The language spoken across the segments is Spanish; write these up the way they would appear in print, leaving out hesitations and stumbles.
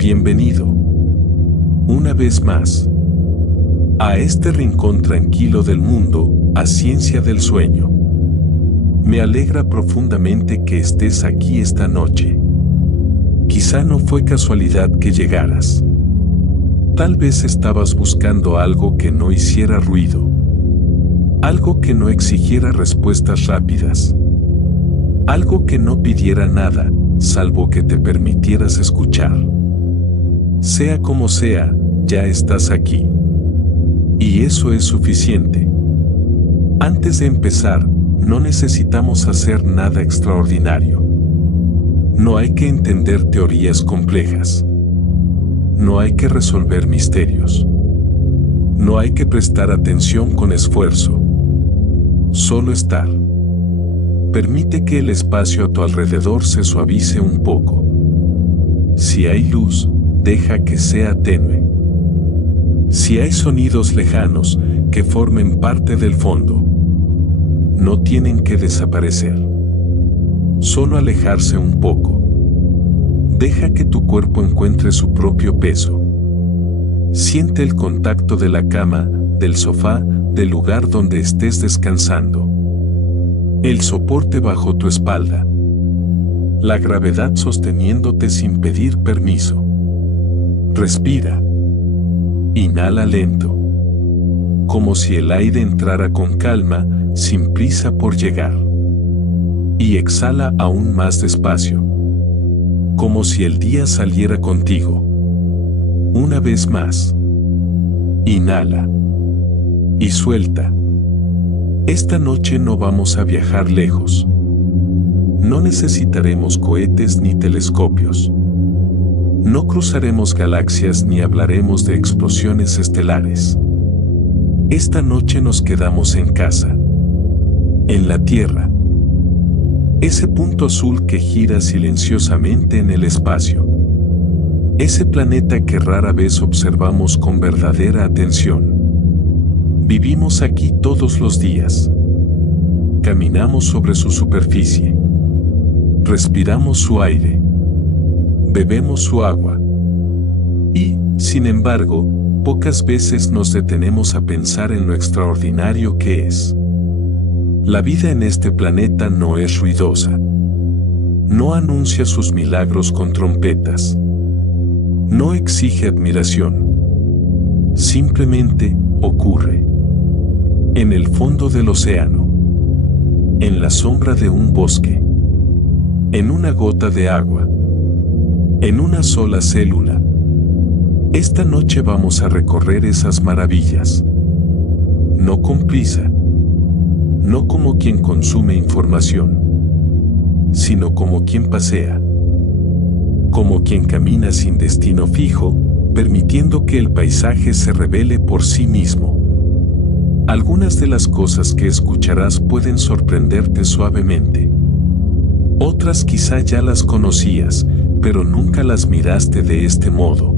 bienvenido, una vez más, a este rincón tranquilo del mundo, a Ciencia del Sueño. Me alegra profundamente que estés aquí esta noche. Quizá no fue casualidad que llegaras. Tal vez estabas buscando algo que no hiciera ruido, algo que no exigiera respuestas rápidas, algo que no pidiera nada, salvo que te permitieras escuchar. Sea como sea, ya estás aquí. Y eso es suficiente. Antes de empezar, no necesitamos hacer nada extraordinario. No hay que entender teorías complejas. No hay que resolver misterios. No hay que prestar atención con esfuerzo. Solo estar. Permite que el espacio a tu alrededor se suavice un poco. Si hay luz, deja que sea tenue. Si hay sonidos lejanos que formen parte del fondo, no tienen que desaparecer. Solo alejarse un poco. Deja que tu cuerpo encuentre su propio peso. Siente el contacto de la cama, del sofá, del lugar donde estés descansando. El soporte bajo tu espalda. La gravedad sosteniéndote sin pedir permiso. Respira. Inhala lento. Como si el aire entrara con calma, sin prisa por llegar. Y exhala aún más despacio. Como si el día saliera contigo. Una vez más. Inhala. Y suelta. Esta noche no vamos a viajar lejos. No necesitaremos cohetes ni telescopios. No cruzaremos galaxias ni hablaremos de explosiones estelares. Esta noche nos quedamos en casa. En la Tierra. Ese punto azul que gira silenciosamente en el espacio. Ese planeta que rara vez observamos con verdadera atención. Vivimos aquí todos los días. Caminamos sobre su superficie. Respiramos su aire. Bebemos su agua. Y, sin embargo, pocas veces nos detenemos a pensar en lo extraordinario que es. La vida en este planeta no es ruidosa. No anuncia sus milagros con trompetas. No exige admiración. Simplemente ocurre. En el fondo del océano. En la sombra de un bosque. En una gota de agua. En una sola célula. Esta noche vamos a recorrer esas maravillas. No con prisa. No como quien consume información. Sino como quien pasea. Como quien camina sin destino fijo, permitiendo que el paisaje se revele por sí mismo. Algunas de las cosas que escucharás pueden sorprenderte suavemente. Otras quizá ya las conocías, pero nunca las miraste de este modo.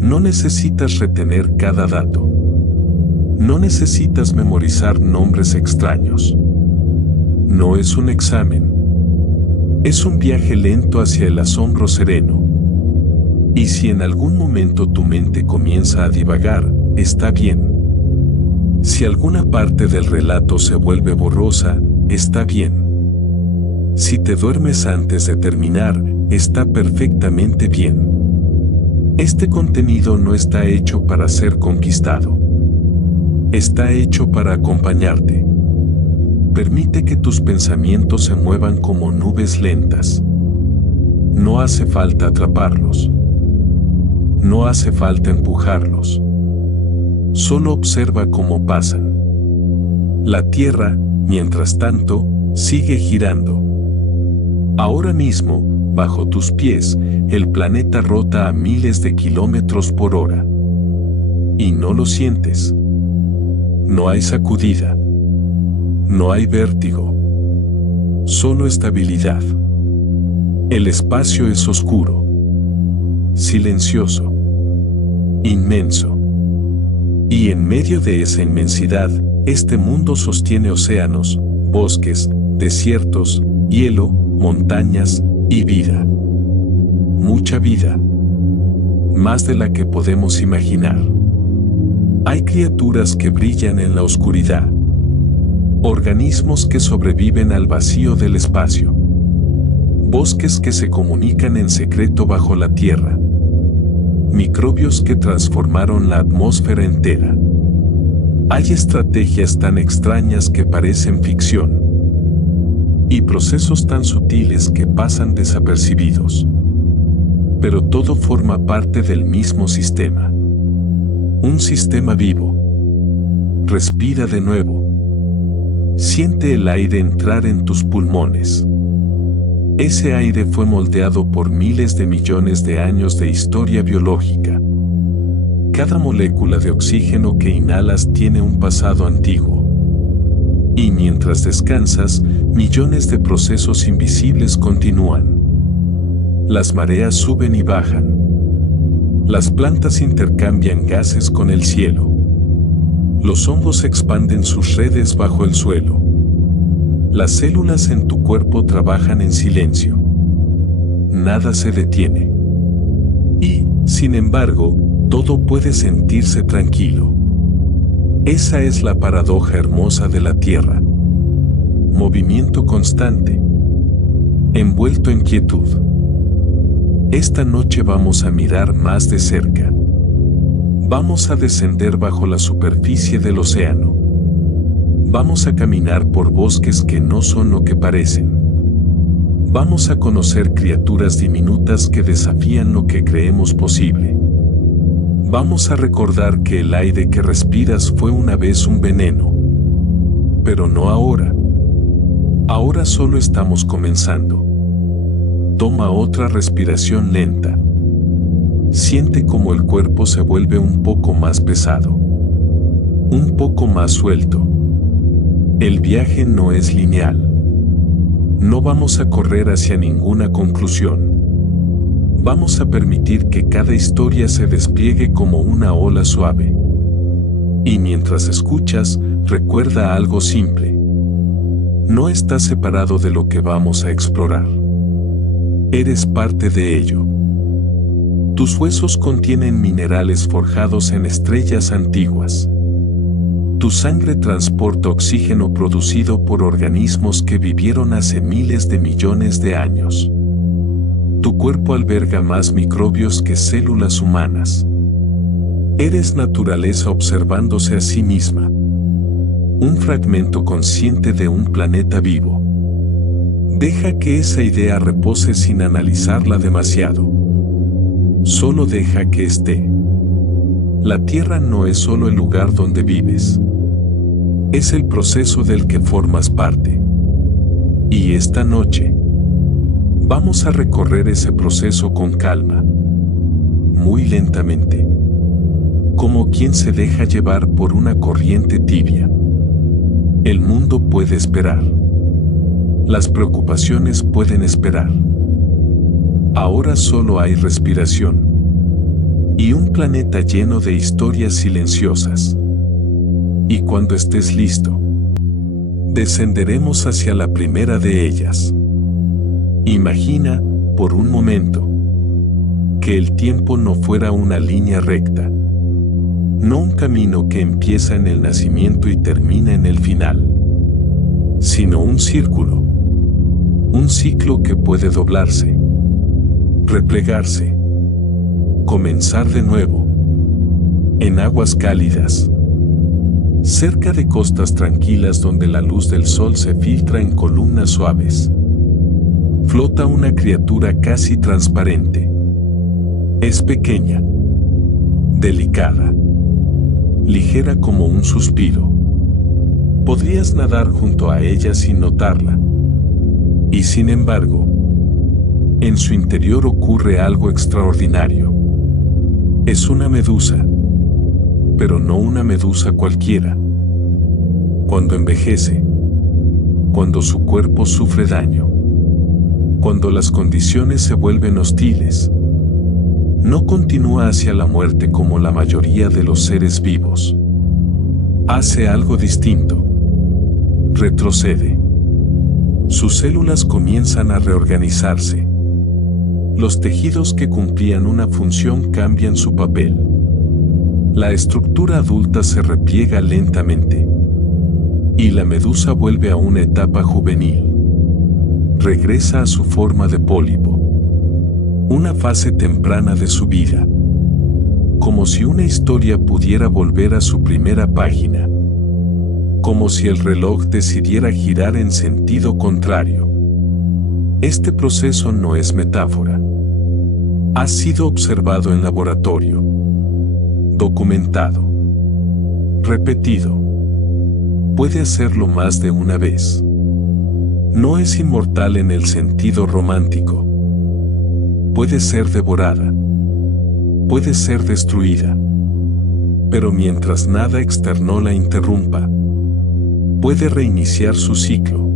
No necesitas retener cada dato. No necesitas memorizar nombres extraños. No es un examen. Es un viaje lento hacia el asombro sereno. Y si en algún momento tu mente comienza a divagar, está bien. Si alguna parte del relato se vuelve borrosa, está bien. Si te duermes antes de terminar, está perfectamente bien. Este contenido no está hecho para ser conquistado. Está hecho para acompañarte. Permite que tus pensamientos se muevan como nubes lentas. No hace falta atraparlos. No hace falta empujarlos. Solo observa cómo pasan. La Tierra, mientras tanto, sigue girando. Ahora mismo, bajo tus pies, el planeta rota a miles de kilómetros por hora. Y no lo sientes. No hay sacudida. No hay vértigo. Solo estabilidad. El espacio es oscuro. Silencioso. Inmenso. Y en medio de esa inmensidad, este mundo sostiene océanos, bosques, desiertos, hielo, montañas y vida. Mucha vida. más de la que podemos imaginar. Hay criaturas que brillan en la oscuridad, organismos que sobreviven al vacío del espacio, bosques que se comunican en secreto bajo la tierra, microbios que transformaron la atmósfera entera. Hay estrategias tan extrañas que parecen ficción y procesos tan sutiles que pasan desapercibidos. Pero todo forma parte del mismo sistema. Un sistema vivo. Respira de nuevo. Siente el aire entrar en tus pulmones. Ese aire fue moldeado por miles de millones de años de historia biológica. Cada molécula de oxígeno que inhalas tiene un pasado antiguo. Y mientras descansas, millones de procesos invisibles continúan. Las mareas suben y bajan. Las plantas intercambian gases con el cielo. Los hongos expanden sus redes bajo el suelo. Las células en tu cuerpo trabajan en silencio. Nada se detiene. Y, sin embargo, todo puede sentirse tranquilo. Esa es la paradoja hermosa de la Tierra. Movimiento constante, envuelto en quietud. Esta noche vamos a mirar más de cerca. Vamos a descender bajo la superficie del océano. Vamos a caminar por bosques que no son lo que parecen. Vamos a conocer criaturas diminutas que desafían lo que creemos posible. Vamos a recordar que el aire que respiras fue una vez un veneno. Pero no ahora. Ahora solo estamos comenzando. Toma otra respiración lenta. Siente cómo el cuerpo se vuelve un poco más pesado. Un poco más suelto. El viaje no es lineal. No vamos a correr hacia ninguna conclusión. Vamos a permitir que cada historia se despliegue como una ola suave. Y mientras escuchas, recuerda algo simple. No estás separado de lo que vamos a explorar. Eres parte de ello. Tus huesos contienen minerales forjados en estrellas antiguas. Tu sangre transporta oxígeno producido por organismos que vivieron hace miles de millones de años. Tu cuerpo alberga más microbios que células humanas. Eres naturaleza observándose a sí misma. Un fragmento consciente de un planeta vivo. Deja que esa idea repose sin analizarla demasiado. Solo deja que esté. La Tierra no es solo el lugar donde vives. Es el proceso del que formas parte. Y esta noche, vamos a recorrer ese proceso con calma. Muy lentamente. Como quien se deja llevar por una corriente tibia. El mundo puede esperar. Las preocupaciones pueden esperar. Ahora solo hay respiración. Y un planeta lleno de historias silenciosas. Y cuando estés listo, descenderemos hacia la primera de ellas. Imagina, por un momento, que el tiempo no fuera una línea recta. No un camino que empieza en el nacimiento y termina en el final. Sino un círculo. Un ciclo que puede doblarse. Replegarse. Comenzar de nuevo. En aguas cálidas. Cerca de costas tranquilas donde la luz del sol se filtra en columnas suaves. Flota una criatura casi transparente. Es pequeña. Delicada. Ligera como un suspiro. Podrías nadar junto a ella sin notarla. Y sin embargo, en su interior ocurre algo extraordinario. Es una medusa, pero no una medusa cualquiera. Cuando envejece, cuando su cuerpo sufre daño, cuando las condiciones se vuelven hostiles, no continúa hacia la muerte como la mayoría de los seres vivos. Hace algo distinto. Retrocede. Sus células comienzan a reorganizarse. Los tejidos que cumplían una función cambian su papel. La estructura adulta se repliega lentamente. Y la medusa vuelve a una etapa juvenil. Regresa a su forma de pólipo. Una fase temprana de su vida. Como si una historia pudiera volver a su primera página. Como si el reloj decidiera girar en sentido contrario. Este proceso no es metáfora. Ha sido observado en laboratorio. Documentado. Repetido. Puede hacerlo más de una vez. No es inmortal en el sentido romántico. Puede ser devorada. Puede ser destruida. Pero mientras nada externo la interrumpa, puede reiniciar su ciclo.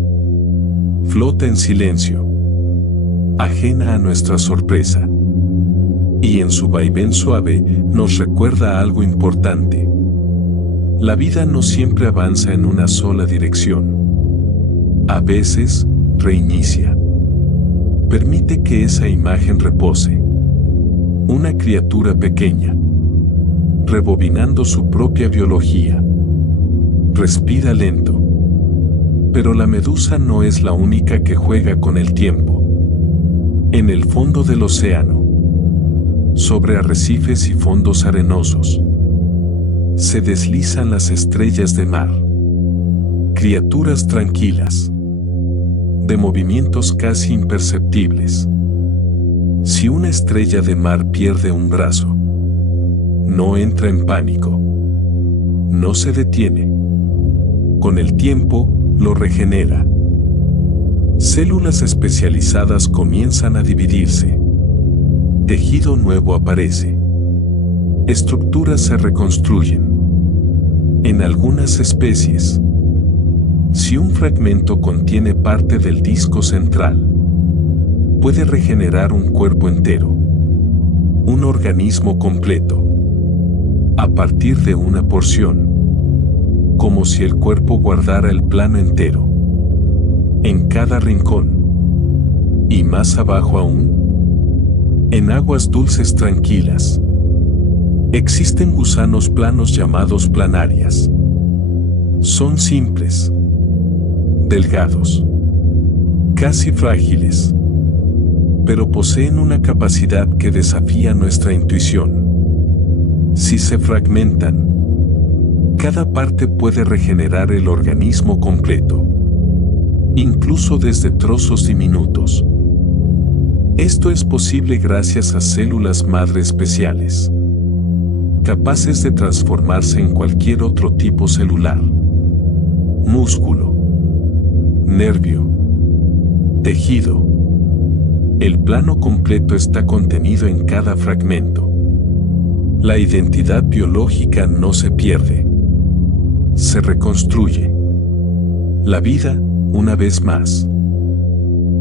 Flota en silencio, ajena a nuestra sorpresa. Y en su vaivén suave nos recuerda algo importante. La vida no siempre avanza en una sola dirección. A veces, reinicia. Permite que esa imagen repose. Una criatura pequeña, rebobinando su propia biología. Respira lento. Pero la medusa no es la única que juega con el tiempo. En el fondo del océano, sobre arrecifes y fondos arenosos, se deslizan las estrellas de mar. Criaturas tranquilas, de movimientos casi imperceptibles. Si una estrella de mar pierde un brazo, no entra en pánico. No se detiene. Con el tiempo, lo regenera. Células especializadas comienzan a dividirse. Tejido nuevo aparece. Estructuras se reconstruyen. En algunas especies, si un fragmento contiene parte del disco central, puede regenerar un cuerpo entero, un organismo completo, a partir de una porción, como si el cuerpo guardara el plano entero, en cada rincón, y más abajo aún, en aguas dulces tranquilas, existen gusanos planos llamados planarias. Son simples, delgados, casi frágiles, pero poseen una capacidad que desafía nuestra intuición. Si se fragmentan, cada parte puede regenerar el organismo completo, incluso desde trozos diminutos. Esto es posible gracias a células madre especiales, capaces de transformarse en cualquier otro tipo celular. Músculo, nervio, tejido. El plano completo está contenido en cada fragmento. La identidad biológica no se pierde. Se reconstruye. La vida, una vez más,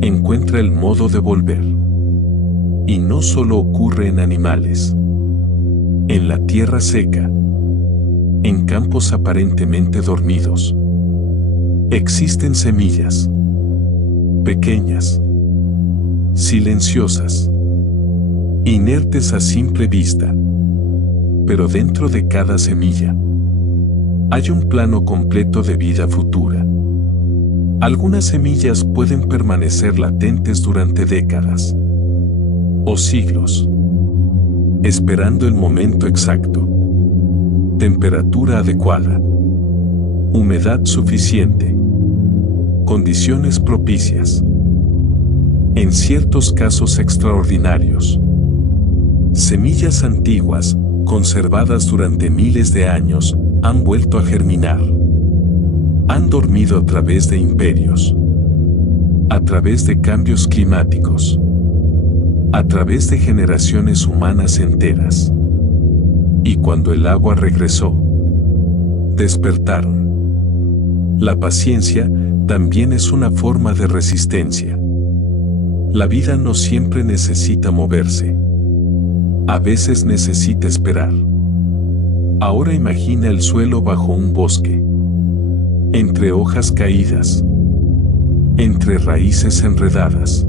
encuentra el modo de volver. Y no solo ocurre en animales. En la tierra seca. En campos aparentemente dormidos. Existen semillas. Pequeñas. Silenciosas. Inertes a simple vista. Pero dentro de cada semilla hay un plano completo de vida futura. Algunas semillas pueden permanecer latentes durante décadas o siglos, esperando el momento exacto, temperatura adecuada, humedad suficiente, condiciones propicias. En ciertos casos extraordinarios, semillas antiguas, conservadas durante miles de años, han vuelto a germinar. Han dormido a través de imperios, a través de cambios climáticos, a través de generaciones humanas enteras. Y cuando el agua regresó, despertaron. La paciencia también es una forma de resistencia. La vida no siempre necesita moverse. A veces necesita esperar. Ahora imagina el suelo bajo un bosque. Entre hojas caídas. Entre raíces enredadas.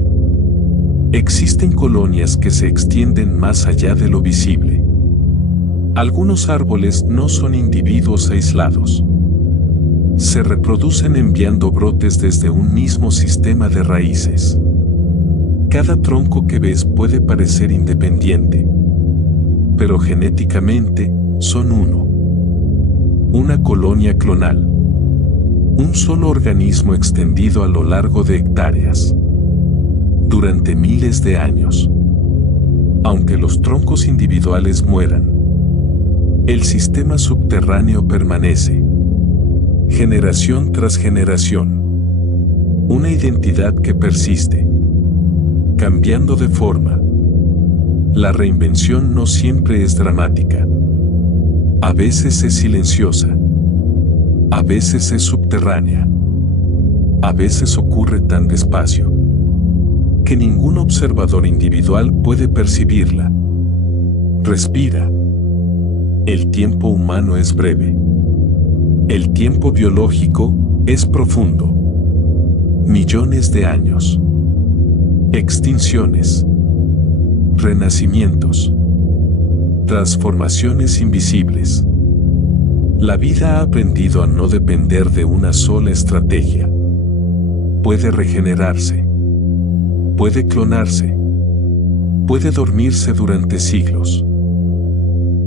Existen colonias que se extienden más allá de lo visible. Algunos árboles no son individuos aislados. Se reproducen enviando brotes desde un mismo sistema de raíces. Cada tronco que ves puede parecer independiente, pero genéticamente son uno. Una colonia clonal. Un solo organismo extendido a lo largo de hectáreas. Durante miles de años. Aunque los troncos individuales mueran, el sistema subterráneo permanece. Generación tras generación. Una identidad que persiste. Cambiando de forma. La reinvención no siempre es dramática. A veces es silenciosa. A veces es subterránea. A veces ocurre tan despacio que ningún observador individual puede percibirla. Respira. El tiempo humano es breve. El tiempo biológico es profundo. Millones de años. Extinciones. Renacimientos. Transformaciones invisibles. La vida ha aprendido a no depender de una sola estrategia. Puede regenerarse. Puede clonarse. Puede dormirse durante siglos.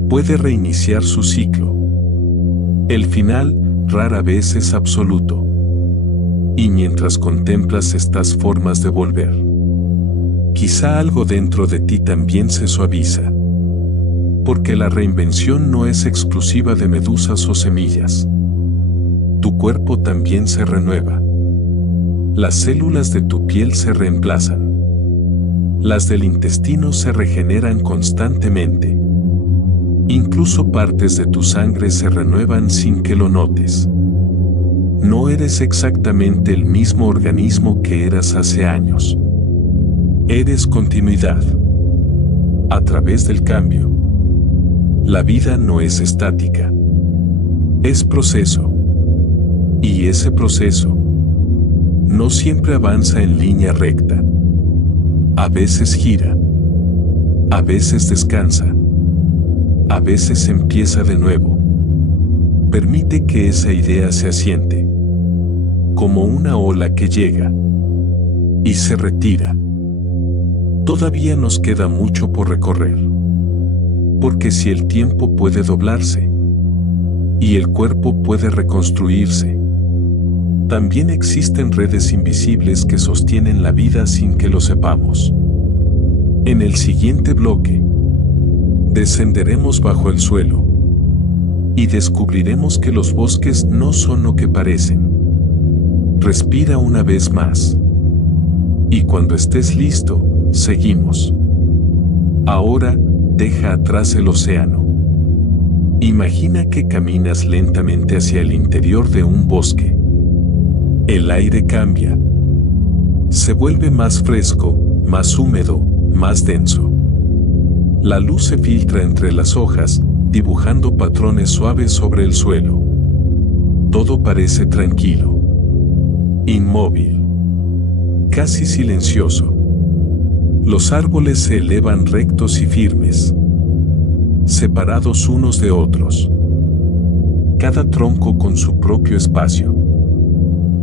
Puede reiniciar su ciclo. El final rara vez es absoluto. Y mientras contemplas estas formas de volver, quizá algo dentro de ti también se suaviza. Porque la reinvención no es exclusiva de medusas o semillas. Tu cuerpo también se renueva. Las células de tu piel se reemplazan. Las del intestino se regeneran constantemente. Incluso partes de tu sangre se renuevan sin que lo notes. No eres exactamente el mismo organismo que eras hace años. Eres continuidad. A través del cambio. La vida no es estática. Es proceso. Y ese proceso no siempre avanza en línea recta. A veces gira. A veces descansa. A veces empieza de nuevo. Permite que esa idea se asiente. Como una ola que llega. Y se retira. Todavía nos queda mucho por recorrer. Porque si el tiempo puede doblarse. Y el cuerpo puede reconstruirse. También existen redes invisibles que sostienen la vida sin que lo sepamos. En el siguiente bloque, descenderemos bajo el suelo y descubriremos que los bosques no son lo que parecen. Respira una vez más. Y cuando estés listo, seguimos. Ahora, deja atrás el océano. Imagina que caminas lentamente hacia el interior de un bosque. El aire cambia. Se vuelve más fresco, más húmedo, más denso. La luz se filtra entre las hojas, dibujando patrones suaves sobre el suelo. Todo parece tranquilo. Inmóvil. Casi silencioso. Los árboles se elevan rectos y firmes. Separados unos de otros. Cada tronco con su propio espacio.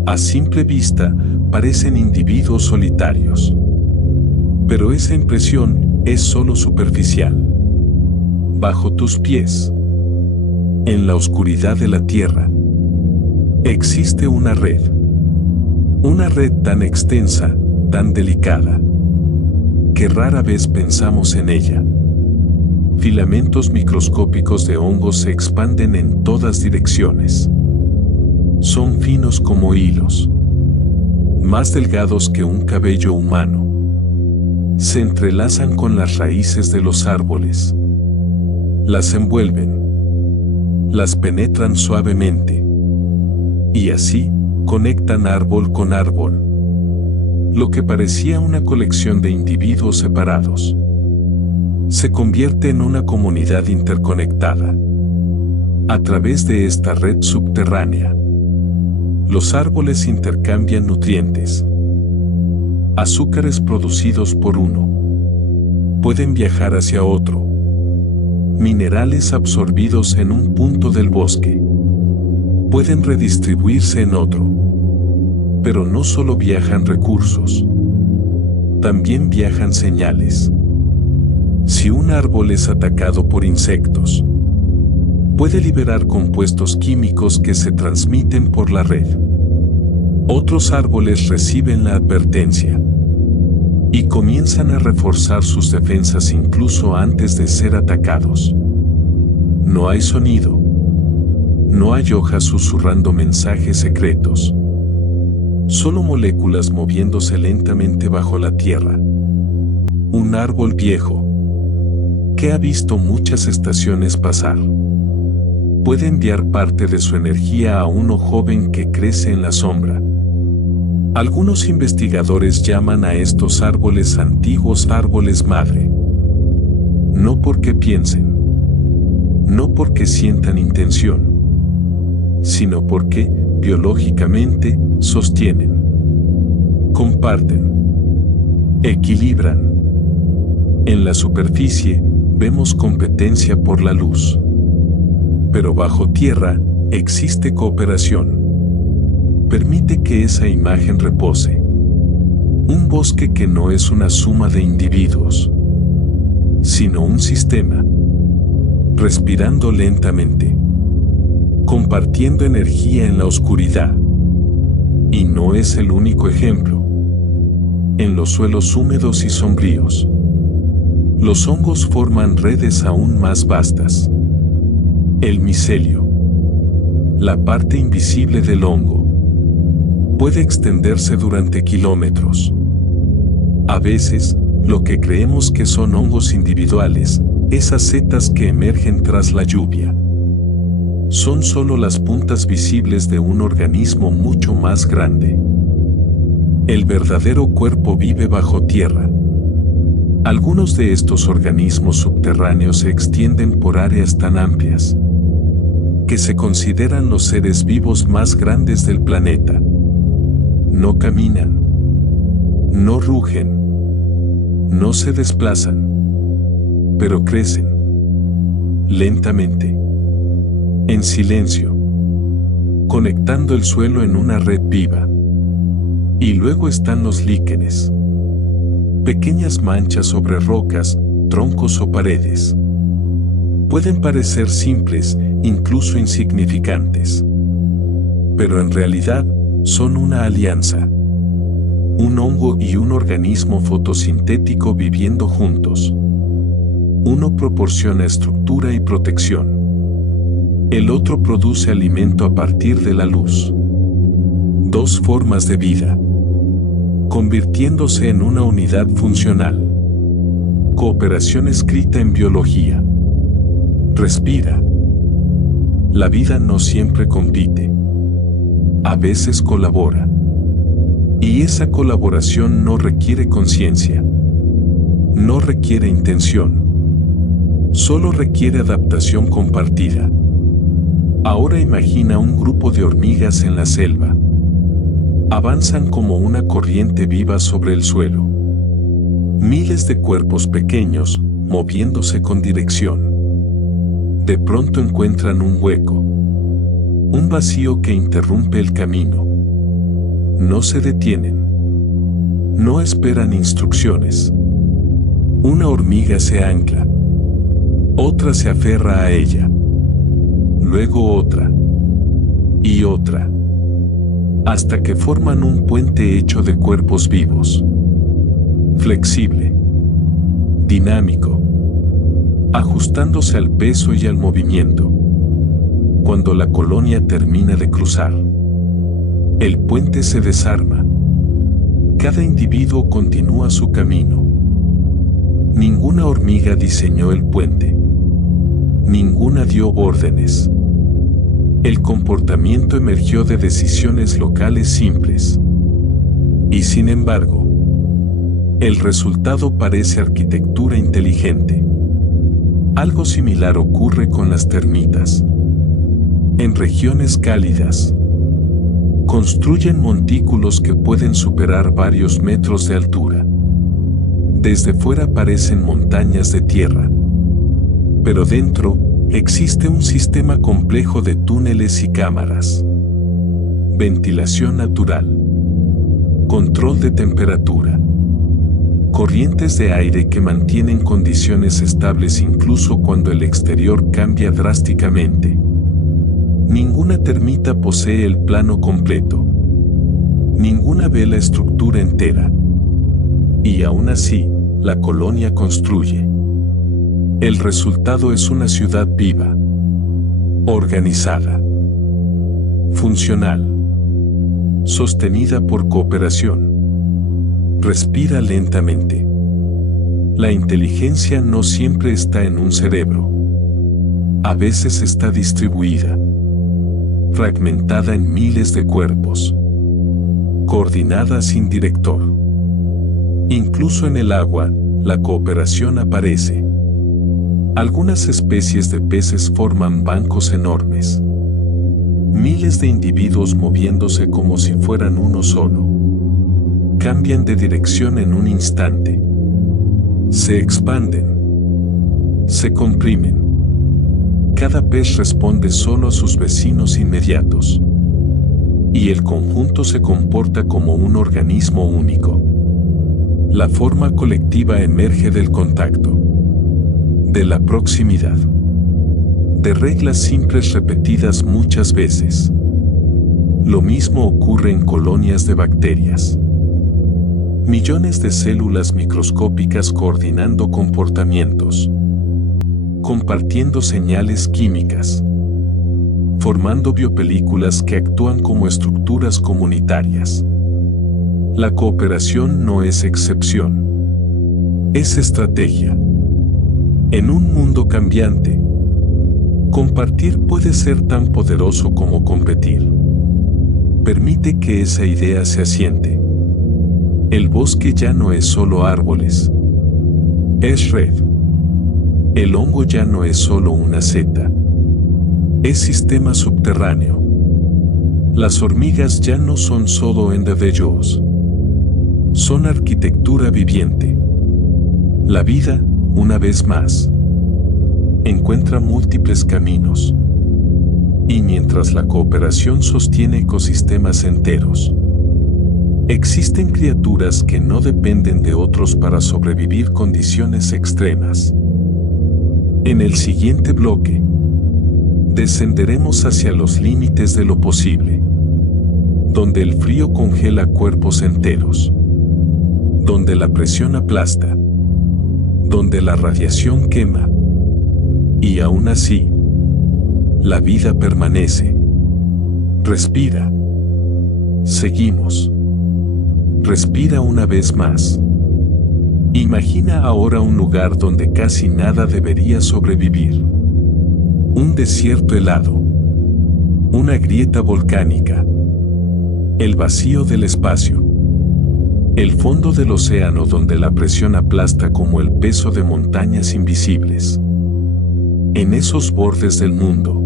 A simple vista, parecen individuos solitarios. Pero esa impresión es solo superficial. Bajo tus pies, en la oscuridad de la tierra, existe una red. Una red tan extensa, tan delicada, que rara vez pensamos en ella. Filamentos microscópicos de hongos se expanden en todas direcciones. Son finos como hilos, más delgados que un cabello humano. Se entrelazan con las raíces de los árboles. Las envuelven. Las penetran suavemente. Y así, conectan árbol con árbol. Lo que parecía una colección de individuos separados se convierte en una comunidad interconectada. A través de esta red subterránea, los árboles intercambian nutrientes. azúcares producidos por uno pueden viajar hacia otro, minerales absorbidos en un punto del bosque pueden redistribuirse en otro. Pero no solo viajan recursos, también viajan señales. Si un árbol es atacado por insectos, puede liberar compuestos químicos que se transmiten por la red. Otros árboles reciben la advertencia y comienzan a reforzar sus defensas incluso antes de ser atacados. No hay sonido. No hay hojas susurrando mensajes secretos. Solo moléculas moviéndose lentamente bajo la tierra. Un árbol viejo que ha visto muchas estaciones pasar puede enviar parte de su energía a uno joven que crece en la sombra. Algunos investigadores llaman a estos árboles antiguos árboles madre. No porque piensen, no porque sientan intención, sino porque, biológicamente, sostienen, comparten, equilibran. En la superficie, vemos competencia por la luz. Pero bajo tierra, existe cooperación. Permite que esa imagen repose. Un bosque que no es una suma de individuos, sino un sistema, respirando lentamente, compartiendo energía en la oscuridad. Y no es el único ejemplo. En los suelos húmedos y sombríos, los hongos forman redes aún más vastas. El micelio, la parte invisible del hongo, puede extenderse durante kilómetros. A veces, lo que creemos que son hongos individuales, esas setas que emergen tras la lluvia, son solo las puntas visibles de un organismo mucho más grande. El verdadero cuerpo vive bajo tierra. Algunos de estos organismos subterráneos se extienden por áreas tan amplias que se consideran los seres vivos más grandes del planeta. No caminan, no rugen, no se desplazan, pero crecen lentamente, en silencio, conectando el suelo en una red viva. Y luego están los líquenes, pequeñas manchas sobre rocas, troncos o paredes. Pueden parecer simples, incluso insignificantes, pero en realidad son una alianza. Un hongo y un organismo fotosintético viviendo juntos. Uno proporciona estructura y protección. El otro produce alimento a partir de la luz. Dos formas de vida, convirtiéndose en una unidad funcional. Cooperación escrita en biología. Respira. La vida no siempre compite. A veces colabora. Y esa colaboración no requiere conciencia. No requiere intención. Solo requiere adaptación compartida. Ahora imagina un grupo de hormigas en la selva. Avanzan como una corriente viva sobre el suelo. Miles de cuerpos pequeños, moviéndose con dirección. De pronto encuentran un hueco. Un vacío que interrumpe el camino. No se detienen. No esperan instrucciones. Una hormiga se ancla. Otra se aferra a ella. Luego otra. Y otra. Hasta que forman un puente hecho de cuerpos vivos. Flexible. Dinámico. Ajustándose al peso y al movimiento. Cuando la colonia termina de cruzar, el puente se desarma. Cada individuo continúa su camino. Ninguna hormiga diseñó el puente. Ninguna dio órdenes. El comportamiento emergió de decisiones locales simples. Y sin embargo, el resultado parece arquitectura inteligente. Algo similar ocurre con las termitas. En regiones cálidas, Construyen montículos que pueden superar varios metros de altura. Desde fuera parecen montañas de tierra. Pero dentro, existe un sistema complejo de túneles y cámaras. Ventilación natural. Control de temperatura. Corrientes de aire que mantienen condiciones estables incluso cuando el exterior cambia drásticamente. Ninguna termita posee el plano completo. Ninguna ve la estructura entera. Y aún así, la colonia construye. El resultado es una ciudad viva, organizada, funcional, sostenida por cooperación. Respira lentamente. La inteligencia no siempre está en un cerebro. A veces está distribuida, fragmentada en miles de cuerpos, coordinada sin director. Incluso en el agua, la cooperación aparece. Algunas especies de peces forman bancos enormes. Miles de individuos moviéndose como si fueran uno solo. Cambian de dirección en un instante. Se expanden. Se comprimen. Cada pez responde solo a sus vecinos inmediatos. Y el conjunto se comporta como un organismo único. La forma colectiva emerge del contacto, de la proximidad, de reglas simples repetidas muchas veces. Lo mismo ocurre en colonias de bacterias. Millones de células microscópicas coordinando comportamientos, compartiendo señales químicas, formando biopelículas que actúan como estructuras comunitarias. La cooperación no es excepción. Es estrategia. En un mundo cambiante, compartir puede ser tan poderoso como competir. Permite que esa idea se asiente. El bosque ya no es solo árboles. Es red. El hongo ya no es solo una seta. Es sistema subterráneo. Las hormigas ya no son solo individuos. Son arquitectura viviente. La vida, una vez más, encuentra múltiples caminos. Y mientras la cooperación sostiene ecosistemas enteros, existen criaturas que no dependen de otros para sobrevivir condiciones extremas. En el siguiente bloque, descenderemos hacia los límites de lo posible, donde el frío congela cuerpos enteros, donde la presión aplasta, donde la radiación quema, y aún así, la vida permanece. Respira. Seguimos. Respira una vez más. Imagina ahora un lugar donde casi nada debería sobrevivir. Un desierto helado. Una grieta volcánica. El vacío del espacio. El fondo del océano donde la presión aplasta como el peso de montañas invisibles. En esos bordes del mundo,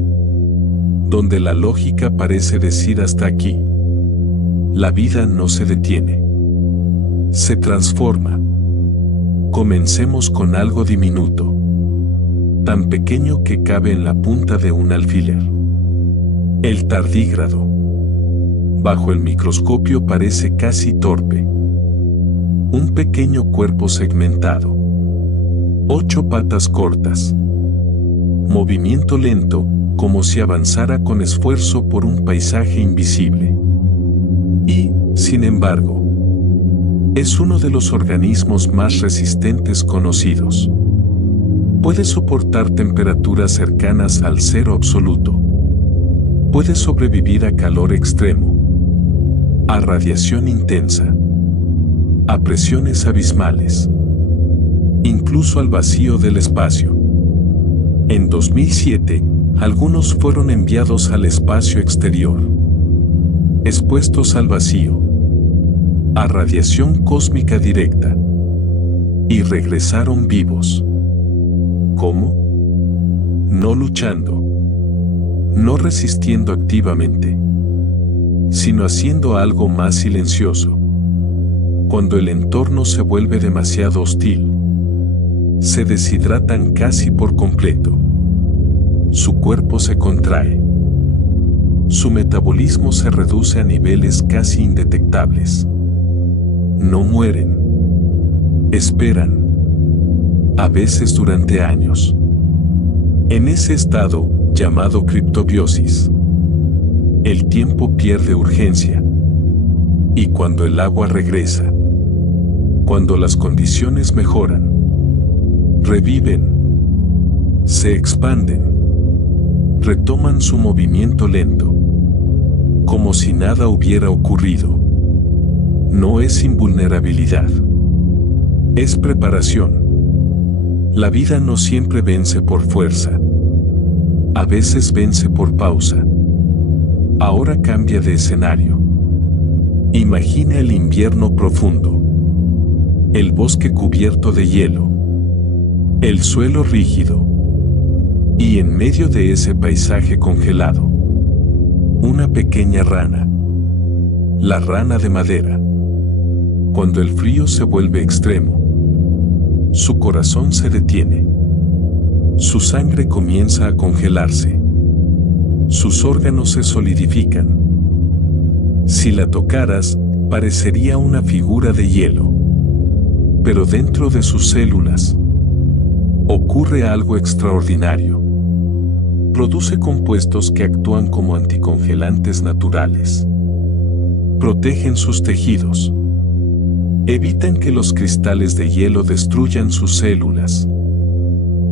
donde la lógica parece decir hasta aquí, la vida no se detiene. Se transforma. Comencemos con algo diminuto, tan pequeño que cabe en la punta de un alfiler. El tardígrado. Bajo el microscopio parece casi torpe. Un pequeño cuerpo segmentado. 8 patas cortas. Movimiento lento, como si avanzara con esfuerzo por un paisaje invisible. Y, sin embargo, es uno de los organismos más resistentes conocidos. Puede soportar temperaturas cercanas al cero absoluto. Puede sobrevivir a calor extremo, a radiación intensa, a presiones abismales, incluso al vacío del espacio. En 2007, algunos fueron enviados al espacio exterior, expuestos al vacío, a radiación cósmica directa, y regresaron vivos. ¿Cómo? No luchando, no resistiendo activamente, sino haciendo algo más silencioso. Cuando el entorno se vuelve demasiado hostil, se deshidratan casi por completo. Su cuerpo se contrae. Su metabolismo se reduce a niveles casi indetectables. No mueren. Esperan. A veces durante años. En ese estado, llamado criptobiosis, el tiempo pierde urgencia. Y cuando el agua regresa, cuando las condiciones mejoran, reviven, se expanden, retoman su movimiento lento, como si nada hubiera ocurrido. No es invulnerabilidad, es preparación. La vida no siempre vence por fuerza. A veces vence por pausa. Ahora cambia de escenario. Imagina el invierno profundo. El bosque cubierto de hielo. El suelo rígido. Y en medio de ese paisaje congelado, una pequeña rana. La rana de madera. Cuando el frío se vuelve extremo, su corazón se detiene. Su sangre comienza a congelarse. Sus órganos se solidifican. Si la tocaras, parecería una figura de hielo. Pero dentro de sus células, ocurre algo extraordinario. Produce compuestos que actúan como anticongelantes naturales. Protegen sus tejidos. Evitan que los cristales de hielo destruyan sus células.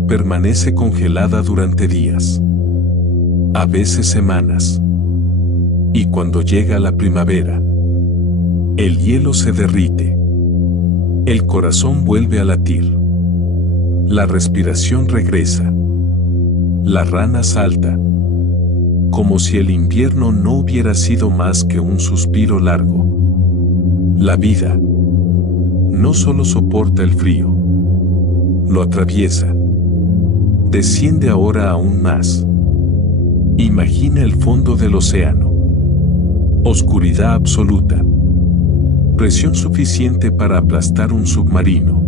Permanece congelada durante días, a veces semanas. Y cuando llega la primavera, el hielo se derrite. El corazón vuelve a latir. La respiración regresa. La rana salta, como si el invierno no hubiera sido más que un suspiro largo. La vida no solo soporta el frío, lo atraviesa. Desciende ahora aún más. Imagina el fondo del océano. Oscuridad absoluta. Presión suficiente para aplastar un submarino.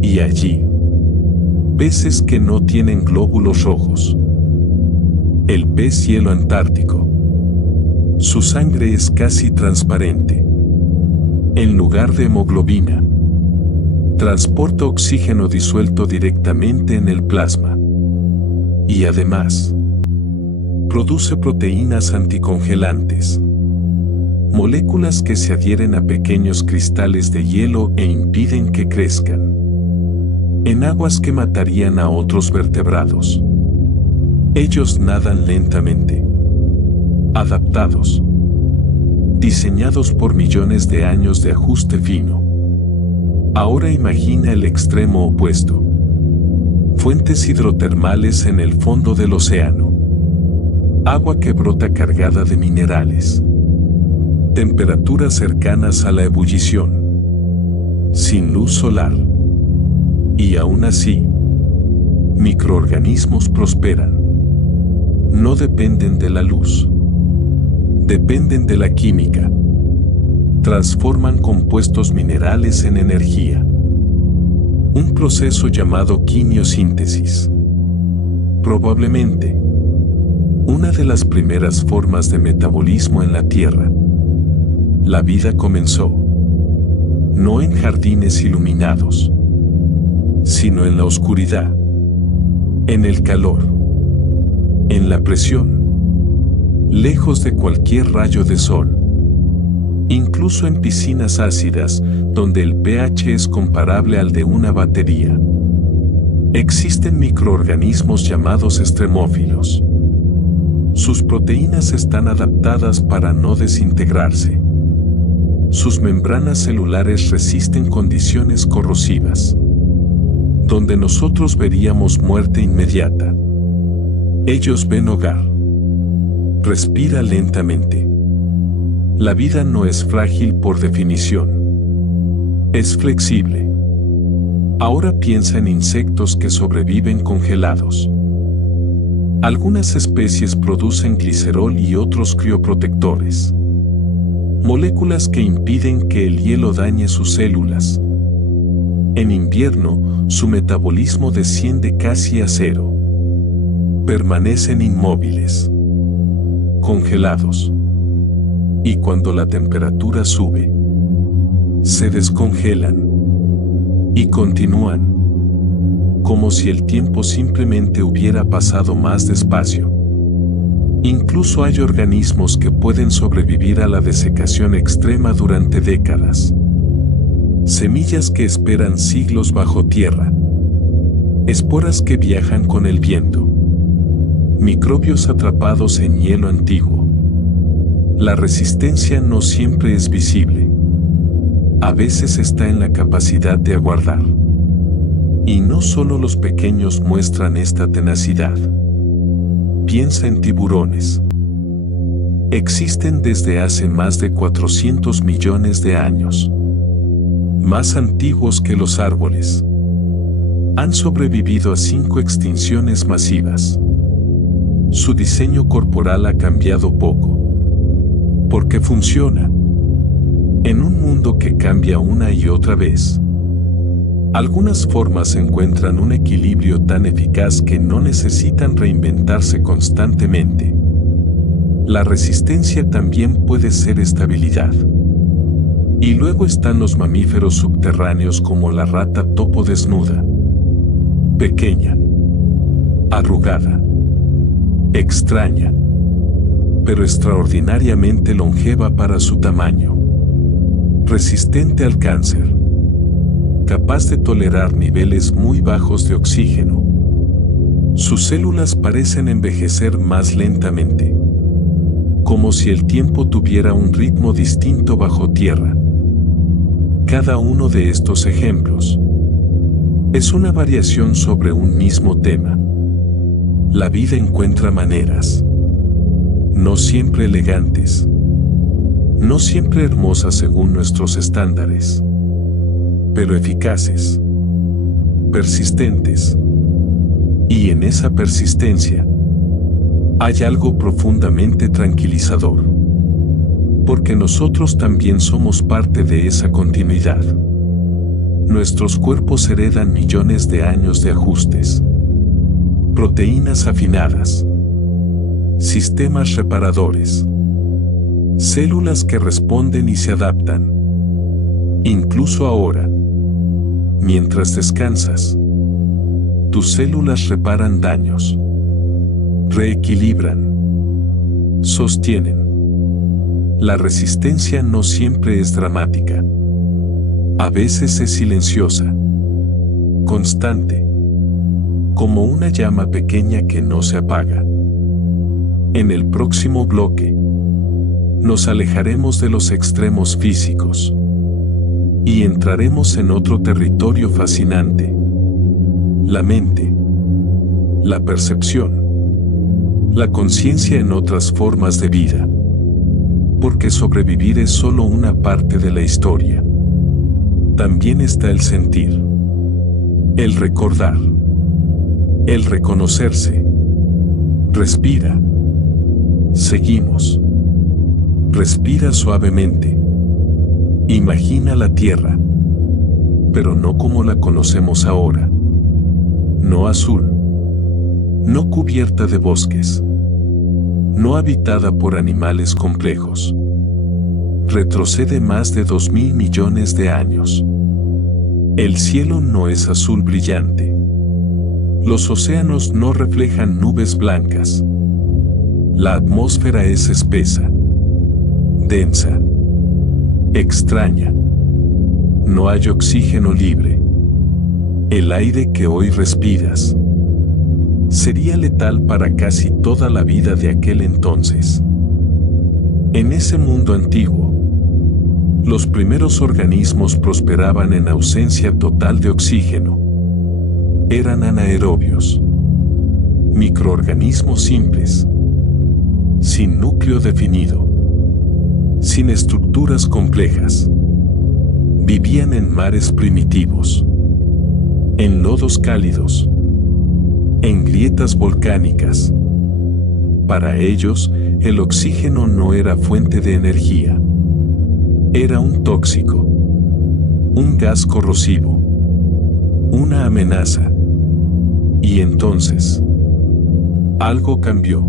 Y allí, peces que no tienen glóbulos rojos. El pez hielo antártico. Su sangre es casi transparente. En lugar de hemoglobina, transporta oxígeno disuelto directamente en el plasma. Y además, produce proteínas anticongelantes. Moléculas que se adhieren a pequeños cristales de hielo e impiden que crezcan. En aguas que matarían a otros vertebrados. Ellos nadan lentamente. Adaptados. Diseñados por millones de años de ajuste fino. Ahora imagina el extremo opuesto. Fuentes hidrotermales en el fondo del océano. Agua que brota cargada de minerales. Temperaturas cercanas a la ebullición. Sin luz solar. Y aún así, microorganismos prosperan. No dependen de la luz. Dependen de la química. Transforman compuestos minerales en energía. Un proceso llamado quimiosíntesis. Probablemente, una de las primeras formas de metabolismo en la Tierra. La vida comenzó, no en jardines iluminados, sino en la oscuridad, en el calor, en la presión, lejos de cualquier rayo de sol. Incluso en piscinas ácidas, donde el pH es comparable al de una batería. Existen microorganismos llamados extremófilos. Sus proteínas están adaptadas para no desintegrarse. Sus membranas celulares resisten condiciones corrosivas, donde nosotros veríamos muerte inmediata. Ellos ven hogar. Respira lentamente. La vida no es frágil por definición. Es flexible. Ahora piensa en insectos que sobreviven congelados. Algunas especies producen glicerol y otros crioprotectores. moléculas que impiden que el hielo dañe sus células. En invierno, su metabolismo desciende casi a cero. Permanecen inmóviles, congelados. Y cuando la temperatura sube, se descongelan y continúan, como si el tiempo simplemente hubiera pasado más despacio. Incluso hay organismos que pueden sobrevivir a la desecación extrema durante décadas. Semillas que esperan siglos bajo tierra. Esporas que viajan con el viento. Microbios atrapados en hielo antiguo. La resistencia no siempre es visible. A veces está en la capacidad de aguardar. Y no solo los pequeños muestran esta tenacidad. Piensa en tiburones. Existen desde hace más de 400 millones de años. Más antiguos que los árboles. Han sobrevivido a 5 extinciones masivas. Su diseño corporal ha cambiado poco. Porque funciona. En un mundo que cambia una y otra vez. Algunas formas encuentran un equilibrio tan eficaz que no necesitan reinventarse constantemente. La resistencia también puede ser estabilidad. Y luego están los mamíferos subterráneos como la rata topo desnuda. Pequeña. Arrugada. Extraña. Pero extraordinariamente longeva para su tamaño. Resistente al cáncer. Capaz de tolerar niveles muy bajos de oxígeno. Sus células parecen envejecer más lentamente. Como si el tiempo tuviera un ritmo distinto bajo tierra. Cada uno de estos ejemplos es una variación sobre un mismo tema. La vida encuentra maneras. No siempre elegantes. No siempre hermosas según nuestros estándares. Pero eficaces. Persistentes. Y en esa persistencia hay algo profundamente tranquilizador. Porque nosotros también somos parte de esa continuidad. Nuestros cuerpos heredan millones de años de ajustes. Proteínas afinadas. Sistemas reparadores. Células que responden y se adaptan. Incluso ahora. Mientras descansas. Tus células reparan daños. Reequilibran. Sostienen. La resistencia no siempre es dramática. A veces es silenciosa. Constante. Como una llama pequeña que no se apaga. En el próximo bloque, nos alejaremos de los extremos físicos. Y entraremos en otro territorio fascinante. La mente. La percepción. La conciencia en otras formas de vida. Porque sobrevivir es solo una parte de la historia. También está el sentir. El recordar. El reconocerse. Respira. Seguimos. Respira suavemente. Imagina la tierra. Pero no como la conocemos ahora. No azul. No cubierta de bosques. No habitada por animales complejos. Retrocede más de 2000 millones de años. El cielo no es azul brillante. Los océanos no reflejan nubes blancas. La atmósfera es espesa. Densa. Extraña. No hay oxígeno libre. El aire que hoy respiras sería letal para casi toda la vida de aquel entonces. En ese mundo antiguo, los primeros organismos prosperaban en ausencia total de oxígeno. Eran anaerobios. Microorganismos simples. Sin núcleo definido. Sin estructuras complejas. Vivían en mares primitivos. En lodos cálidos. En grietas volcánicas. Para ellos, el oxígeno no era fuente de energía. Era un tóxico, un gas corrosivo, una amenaza. Y entonces, algo cambió.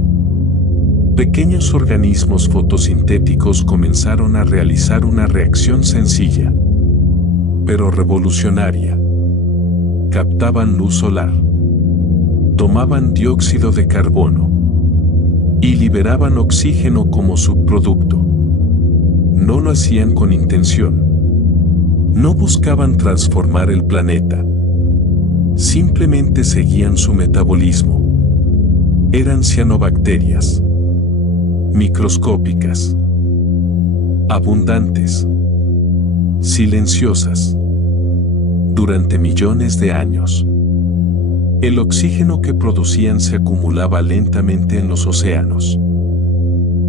Pequeños organismos fotosintéticos comenzaron a realizar una reacción sencilla, pero revolucionaria. Captaban luz solar, tomaban dióxido de carbono y liberaban oxígeno como subproducto. No lo hacían con intención. No buscaban transformar el planeta. Simplemente seguían su metabolismo. Eran cianobacterias, microscópicas, abundantes, silenciosas. Durante millones de años, el oxígeno que producían se acumulaba lentamente en los océanos.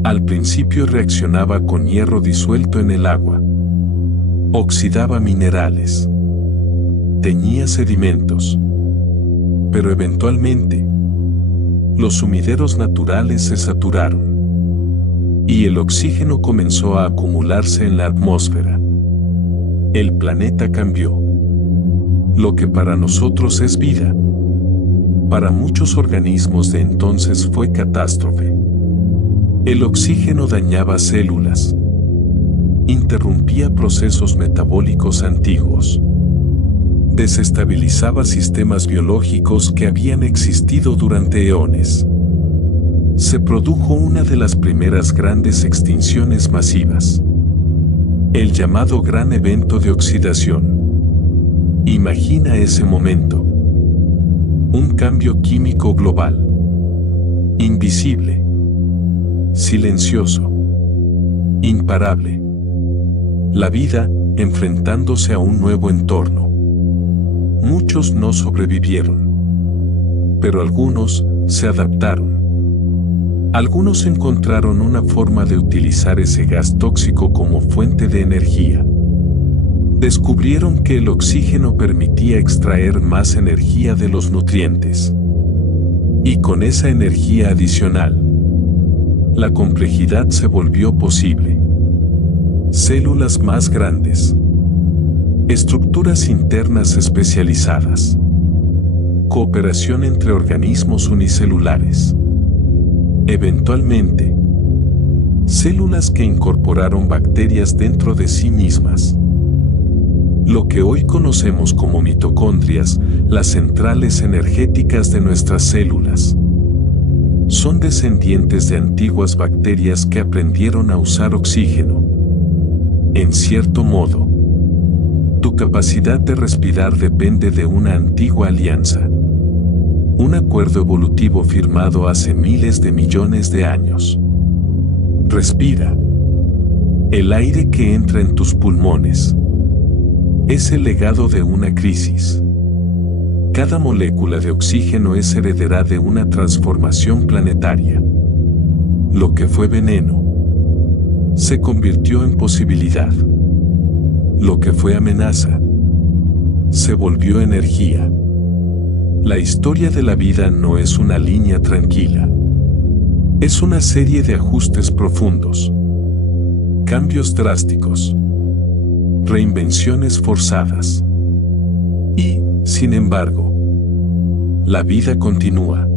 Al principio reaccionaba con hierro disuelto en el agua, oxidaba minerales, teñía sedimentos, pero eventualmente, los sumideros naturales se saturaron y el oxígeno comenzó a acumularse en la atmósfera. El planeta cambió. Lo que para nosotros es vida, para muchos organismos de entonces fue catástrofe. El oxígeno dañaba células, interrumpía procesos metabólicos antiguos, desestabilizaba sistemas biológicos que habían existido durante eones. Se produjo una de las primeras grandes extinciones masivas, el llamado Gran Evento de Oxidación. Imagina ese momento. Un cambio químico global, invisible, silencioso, imparable. La vida enfrentándose a un nuevo entorno. Muchos no sobrevivieron, pero algunos se adaptaron. Algunos encontraron una forma de utilizar ese gas tóxico como fuente de energía. Descubrieron que el oxígeno permitía extraer más energía de los nutrientes. Y con esa energía adicional, la complejidad se volvió posible. Células más grandes, estructuras internas especializadas, cooperación entre organismos unicelulares. Eventualmente, células que incorporaron bacterias dentro de sí mismas. Lo que hoy conocemos como mitocondrias, las centrales energéticas de nuestras células, son descendientes de antiguas bacterias que aprendieron a usar oxígeno. En cierto modo, tu capacidad de respirar depende de una antigua alianza. Un acuerdo evolutivo firmado hace miles de millones de años. Respira. El aire que entra en tus pulmones es el legado de una crisis. Cada molécula de oxígeno es heredera de una transformación planetaria. Lo que fue veneno se convirtió en posibilidad. Lo que fue amenaza se volvió energía. La historia de la vida no es una línea tranquila. Es una serie de ajustes profundos, cambios drásticos, reinvenciones forzadas. Y, sin embargo, la vida continúa.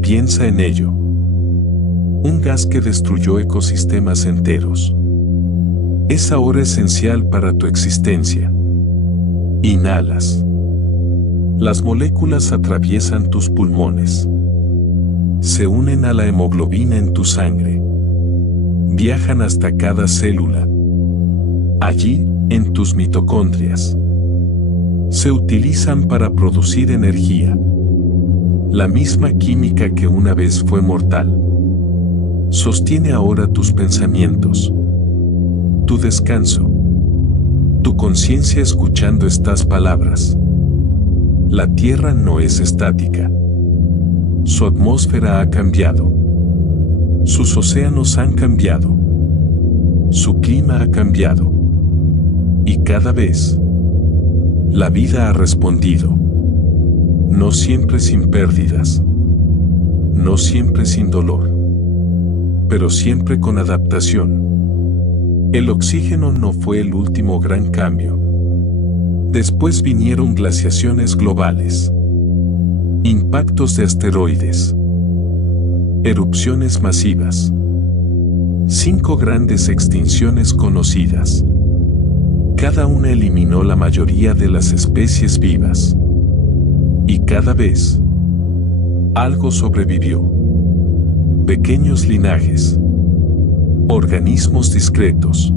Piensa en ello. Un gas que destruyó ecosistemas enteros es ahora esencial para tu existencia. Inhalas. Las moléculas atraviesan tus pulmones. Se unen a la hemoglobina en tu sangre. Viajan hasta cada célula. Allí, en tus mitocondrias. Se utilizan para producir energía. La misma química que una vez fue mortal. Sostiene ahora tus pensamientos. Tu descanso. Tu conciencia escuchando estas palabras. La Tierra no es estática. Su atmósfera ha cambiado. Sus océanos han cambiado. Su clima ha cambiado. Y cada vez, la vida ha respondido. No siempre sin pérdidas. No siempre sin dolor. Pero siempre con adaptación. El oxígeno no fue el último gran cambio. Después vinieron glaciaciones globales, impactos de asteroides, erupciones masivas, 5 grandes extinciones conocidas. Cada una eliminó la mayoría de las especies vivas. Y cada vez, algo sobrevivió. Pequeños linajes, organismos discretos.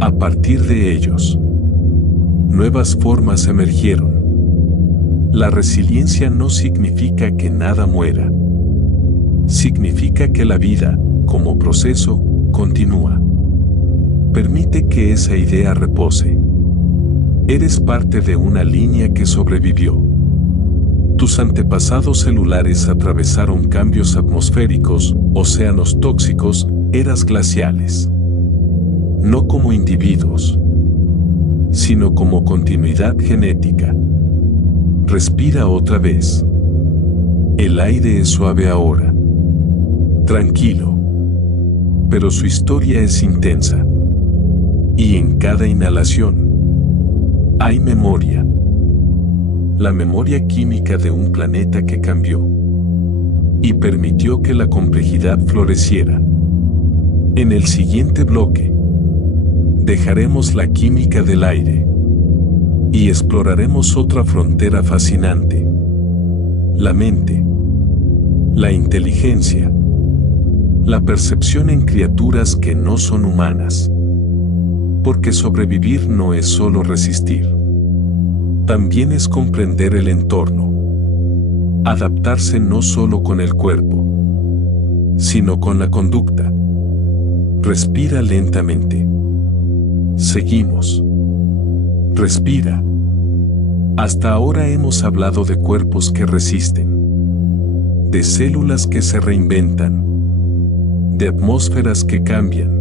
A partir de ellos, nuevas formas emergieron. La resiliencia no significa que nada muera. Significa que la vida, como proceso, continúa. Permite que esa idea repose. Eres parte de una línea que sobrevivió. Tus antepasados celulares atravesaron cambios atmosféricos, océanos tóxicos, eras glaciales. No como individuos, sino como continuidad genética. Respira otra vez. El aire es suave ahora. Tranquilo. Pero su historia es intensa. Y en cada inhalación hay memoria. La memoria química de un planeta que cambió y permitió que la complejidad floreciera. En el siguiente bloque, dejaremos la química del aire y exploraremos otra frontera fascinante: la mente, la inteligencia, la percepción en criaturas que no son humanas. Porque sobrevivir no es solo resistir. También es comprender el entorno. Adaptarse no solo con el cuerpo, sino con la conducta. Respira lentamente. Seguimos. Respira. Hasta ahora hemos hablado de cuerpos que resisten, de células que se reinventan, de atmósferas que cambian.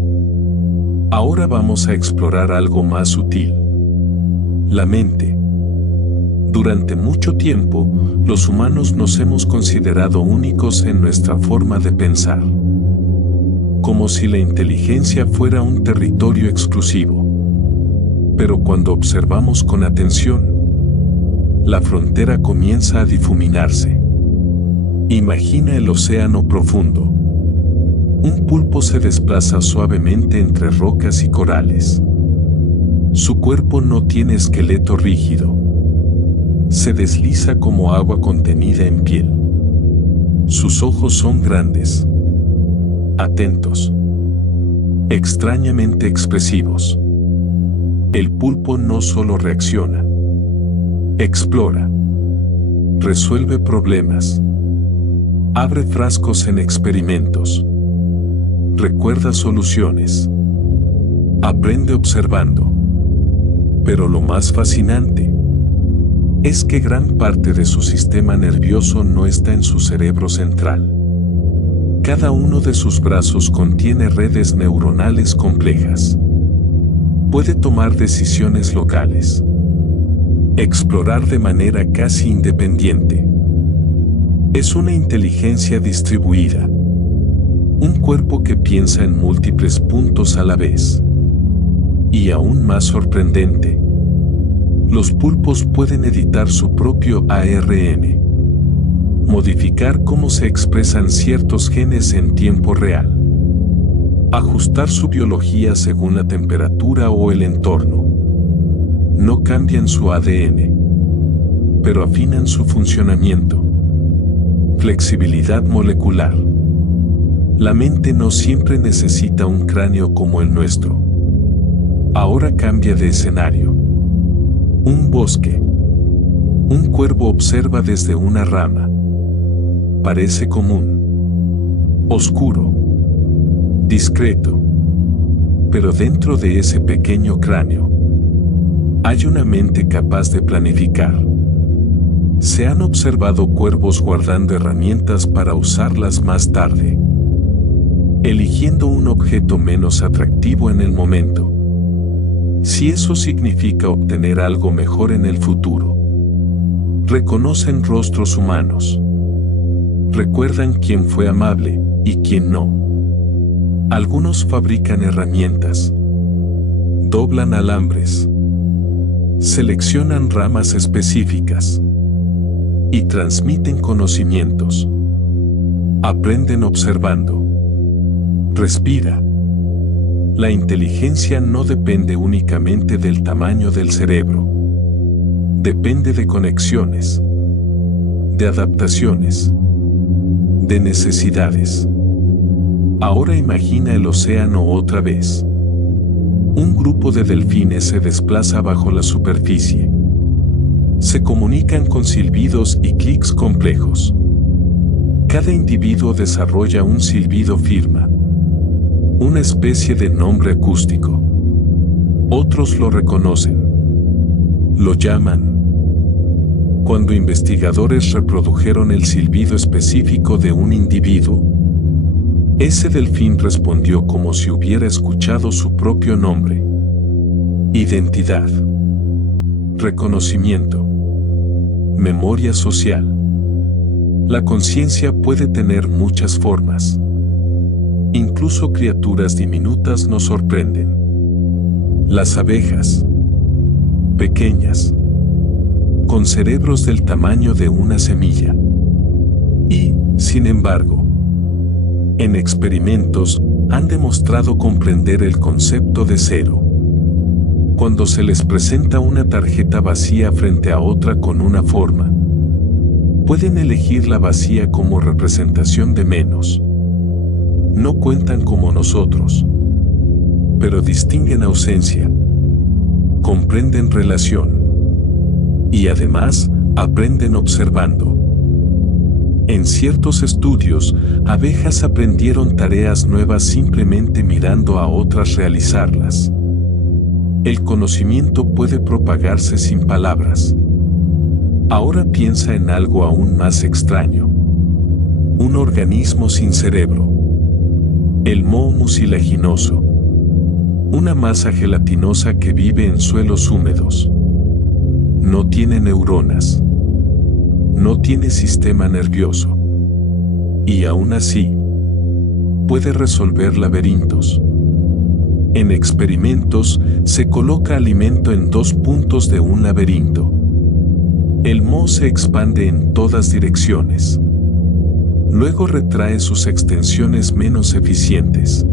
Ahora vamos a explorar algo más sutil: la mente. Durante mucho tiempo, los humanos nos hemos considerado únicos en nuestra forma de pensar, como si la inteligencia fuera un territorio exclusivo. Pero cuando observamos con atención, la frontera comienza a difuminarse. Imagina el océano profundo. Un pulpo se desplaza suavemente entre rocas y corales. Su cuerpo no tiene esqueleto rígido. Se desliza como agua contenida en piel. Sus ojos son grandes, atentos, extrañamente expresivos. El pulpo no solo reacciona, explora, resuelve problemas, abre frascos en experimentos, recuerda soluciones, aprende observando. Pero lo más fascinante es que gran parte de su sistema nervioso no está en su cerebro central. Cada uno de sus brazos contiene redes neuronales complejas. Puede tomar decisiones locales, explorar de manera casi independiente. Es una inteligencia distribuida, un cuerpo que piensa en múltiples puntos a la vez. Y aún más sorprendente, los pulpos pueden editar su propio ARN, modificar cómo se expresan ciertos genes en tiempo real, ajustar su biología según la temperatura o el entorno. No cambian su ADN, pero afinan su funcionamiento. Flexibilidad molecular. La mente no siempre necesita un cráneo como el nuestro. Ahora cambia de escenario. Un bosque. Un cuervo observa desde una rama. Parece común, oscuro, discreto. Pero dentro de ese pequeño cráneo hay una mente capaz de planificar. Se han observado cuervos guardando herramientas para usarlas más tarde, eligiendo un objeto menos atractivo en el momento, si eso significa obtener algo mejor en el futuro. Reconocen rostros humanos. Recuerdan quién fue amable y quién no. Algunos fabrican herramientas, doblan alambres, seleccionan ramas específicas y transmiten conocimientos. Aprenden observando. Respira. La inteligencia no depende únicamente del tamaño del cerebro. Depende de conexiones, de adaptaciones, de necesidades. Ahora imagina el océano otra vez. Un grupo de delfines se desplaza bajo la superficie. Se comunican con silbidos y clics complejos. Cada individuo desarrolla un silbido firma, una especie de nombre acústico. Otros lo reconocen. Lo llaman. Cuando investigadores reprodujeron el silbido específico de un individuo, ese delfín respondió como si hubiera escuchado su propio nombre. Identidad. Reconocimiento. Memoria social. La conciencia puede tener muchas formas. Incluso criaturas diminutas nos sorprenden. Las abejas. Pequeñas. Con cerebros del tamaño de una semilla. Y, sin embargo, en experimentos, han demostrado comprender el concepto de cero. Cuando se les presenta una tarjeta vacía frente a otra con una forma, pueden elegir la vacía como representación de menos. No cuentan como nosotros, pero distinguen ausencia, comprenden relación y además aprenden observando. En ciertos estudios, abejas aprendieron tareas nuevas simplemente mirando a otras realizarlas. El conocimiento puede propagarse sin palabras. Ahora piensa en algo aún más extraño. Un organismo sin cerebro. El moho mucilaginoso. Una masa gelatinosa que vive en suelos húmedos. No tiene neuronas. No tiene sistema nervioso. Y aún así, puede resolver laberintos. En experimentos, se coloca alimento en 2 puntos de un laberinto. El moho se expande en todas direcciones. Luego retrae sus extensiones menos eficientes,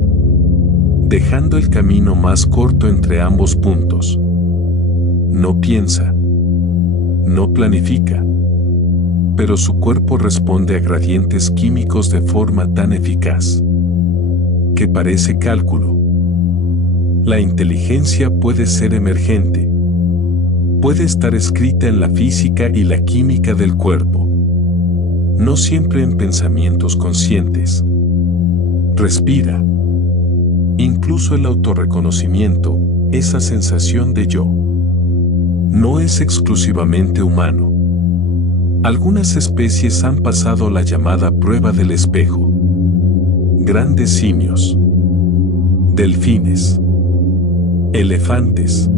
dejando el camino más corto entre ambos puntos. No piensa. No planifica. Pero su cuerpo responde a gradientes químicos de forma tan eficaz que parece cálculo. La inteligencia puede ser emergente. Puede estar escrita en la física y la química del cuerpo. No siempre en pensamientos conscientes. Respira. Incluso el autorreconocimiento, esa sensación de yo, no es exclusivamente humano. Algunas especies han pasado la llamada prueba del espejo. Grandes simios, delfines, elefantes,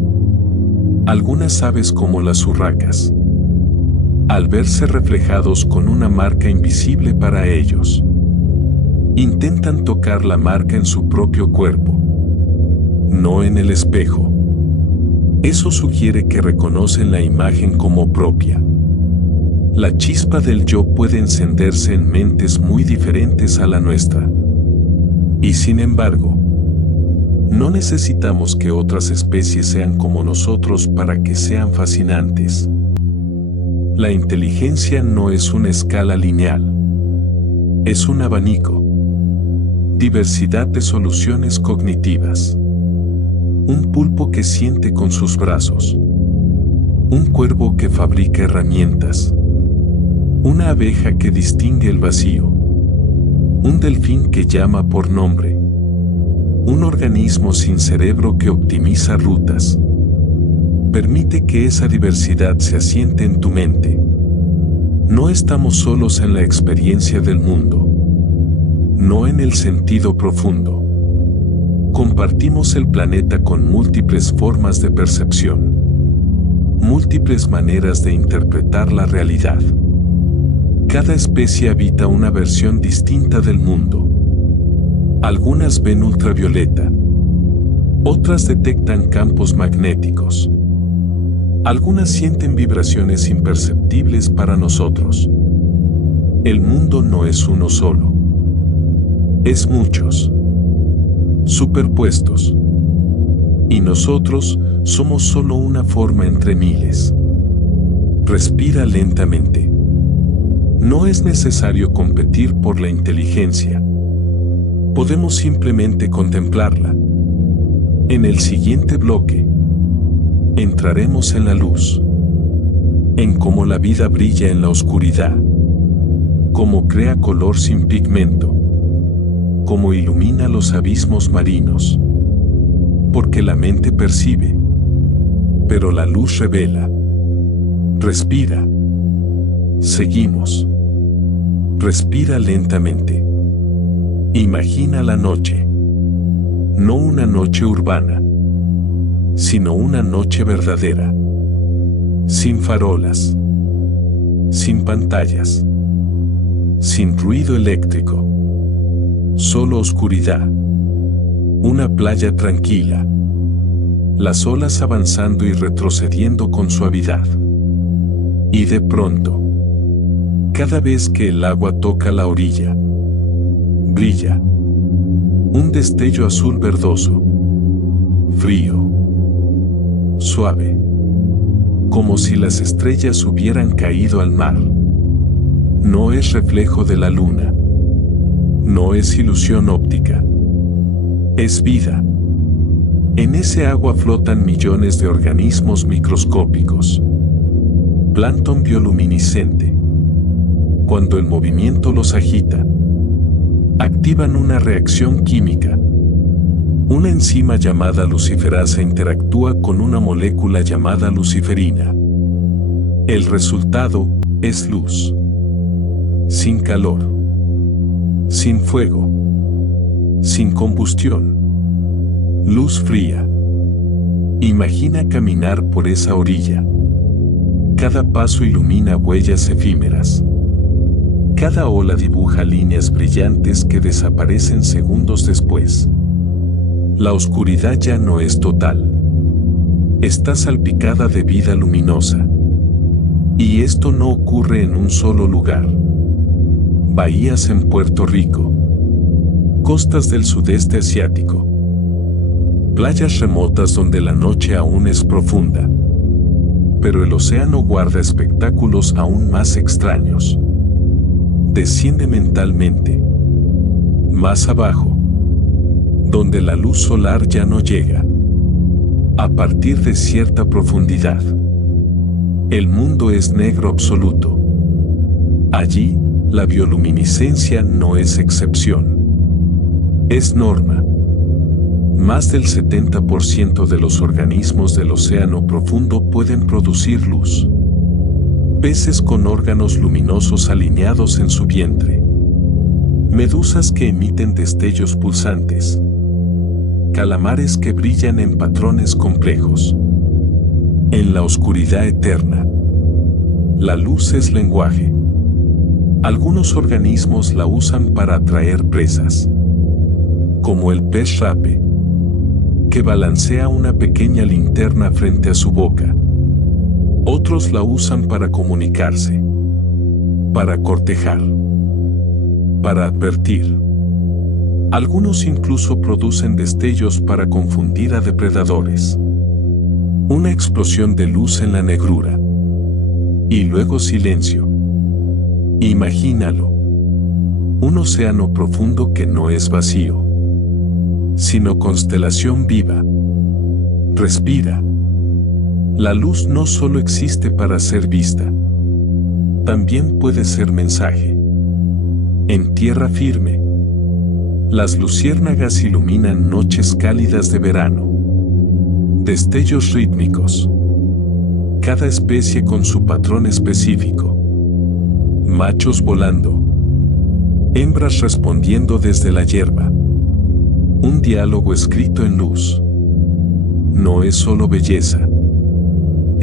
algunas aves como las urracas, al verse reflejados con una marca invisible para ellos, intentan tocar la marca en su propio cuerpo, no en el espejo. Eso sugiere que reconocen la imagen como propia. La chispa del yo puede encenderse en mentes muy diferentes a la nuestra. Y sin embargo, no necesitamos que otras especies sean como nosotros para que sean fascinantes. La inteligencia no es una escala lineal. Es un abanico. Diversidad de soluciones cognitivas. Un pulpo que siente con sus brazos. Un cuervo que fabrica herramientas. Una abeja que distingue el vacío. Un delfín que llama por nombre. Un organismo sin cerebro que optimiza rutas. Permite que esa diversidad se asiente en tu mente. No estamos solos en la experiencia del mundo. No en el sentido profundo. Compartimos el planeta con múltiples formas de percepción. Múltiples maneras de interpretar la realidad. Cada especie habita una versión distinta del mundo. Algunas ven ultravioleta. Otras detectan campos magnéticos. Algunas sienten vibraciones imperceptibles para nosotros. El mundo no es uno solo. Es muchos. Superpuestos. Y nosotros somos solo una forma entre miles. Respira lentamente. No es necesario competir por la inteligencia. Podemos simplemente contemplarla. En el siguiente bloque, entraremos en la luz, en cómo la vida brilla en la oscuridad, cómo crea color sin pigmento, cómo ilumina los abismos marinos. Porque la mente percibe, pero la luz revela. Respira. Seguimos. Respira lentamente. Imagina la noche. No una noche urbana, sino una noche verdadera. Sin farolas. Sin pantallas. Sin ruido eléctrico. Solo oscuridad. Una playa tranquila. Las olas avanzando y retrocediendo con suavidad. Y de pronto, cada vez que el agua toca la orilla, brilla un destello azul verdoso, frío, suave, como si las estrellas hubieran caído al mar. No es reflejo de la luna, no es ilusión óptica, es vida. En ese agua flotan millones de organismos microscópicos. Plancton bioluminiscente. Cuando el movimiento los agita, activan una reacción química. Una enzima llamada luciferasa interactúa con una molécula llamada luciferina. El resultado es luz. Sin calor. Sin fuego. Sin combustión. Luz fría. Imagina caminar por esa orilla. Cada paso ilumina huellas efímeras. Cada ola dibuja líneas brillantes que desaparecen segundos después. La oscuridad ya no es total. Está salpicada de vida luminosa. Y esto no ocurre en un solo lugar. Bahías en Puerto Rico. Costas del sudeste asiático. Playas remotas donde la noche aún es profunda. Pero el océano guarda espectáculos aún más extraños. Desciende mentalmente. Más abajo, donde la luz solar ya no llega. A partir de cierta profundidad, el mundo es negro absoluto. Allí, la bioluminiscencia no es excepción. Es norma. Más del 70% de los organismos del océano profundo pueden producir luz. Peces con órganos luminosos alineados en su vientre. Medusas que emiten destellos pulsantes. Calamares que brillan en patrones complejos. En la oscuridad eterna, la luz es lenguaje. Algunos organismos la usan para atraer presas. Como el pez rape, que balancea una pequeña linterna frente a su boca. Otros la usan para comunicarse, para cortejar, para advertir. Algunos incluso producen destellos para confundir a depredadores. Una explosión de luz en la negrura. Y luego silencio. Imagínalo. Un océano profundo que no es vacío, sino constelación viva. Respira. La luz no solo existe para ser vista, también puede ser mensaje. En tierra firme, las luciérnagas iluminan noches cálidas de verano. Destellos rítmicos. Cada especie con su patrón específico. Machos volando. Hembras respondiendo desde la hierba. Un diálogo escrito en luz. No es solo belleza.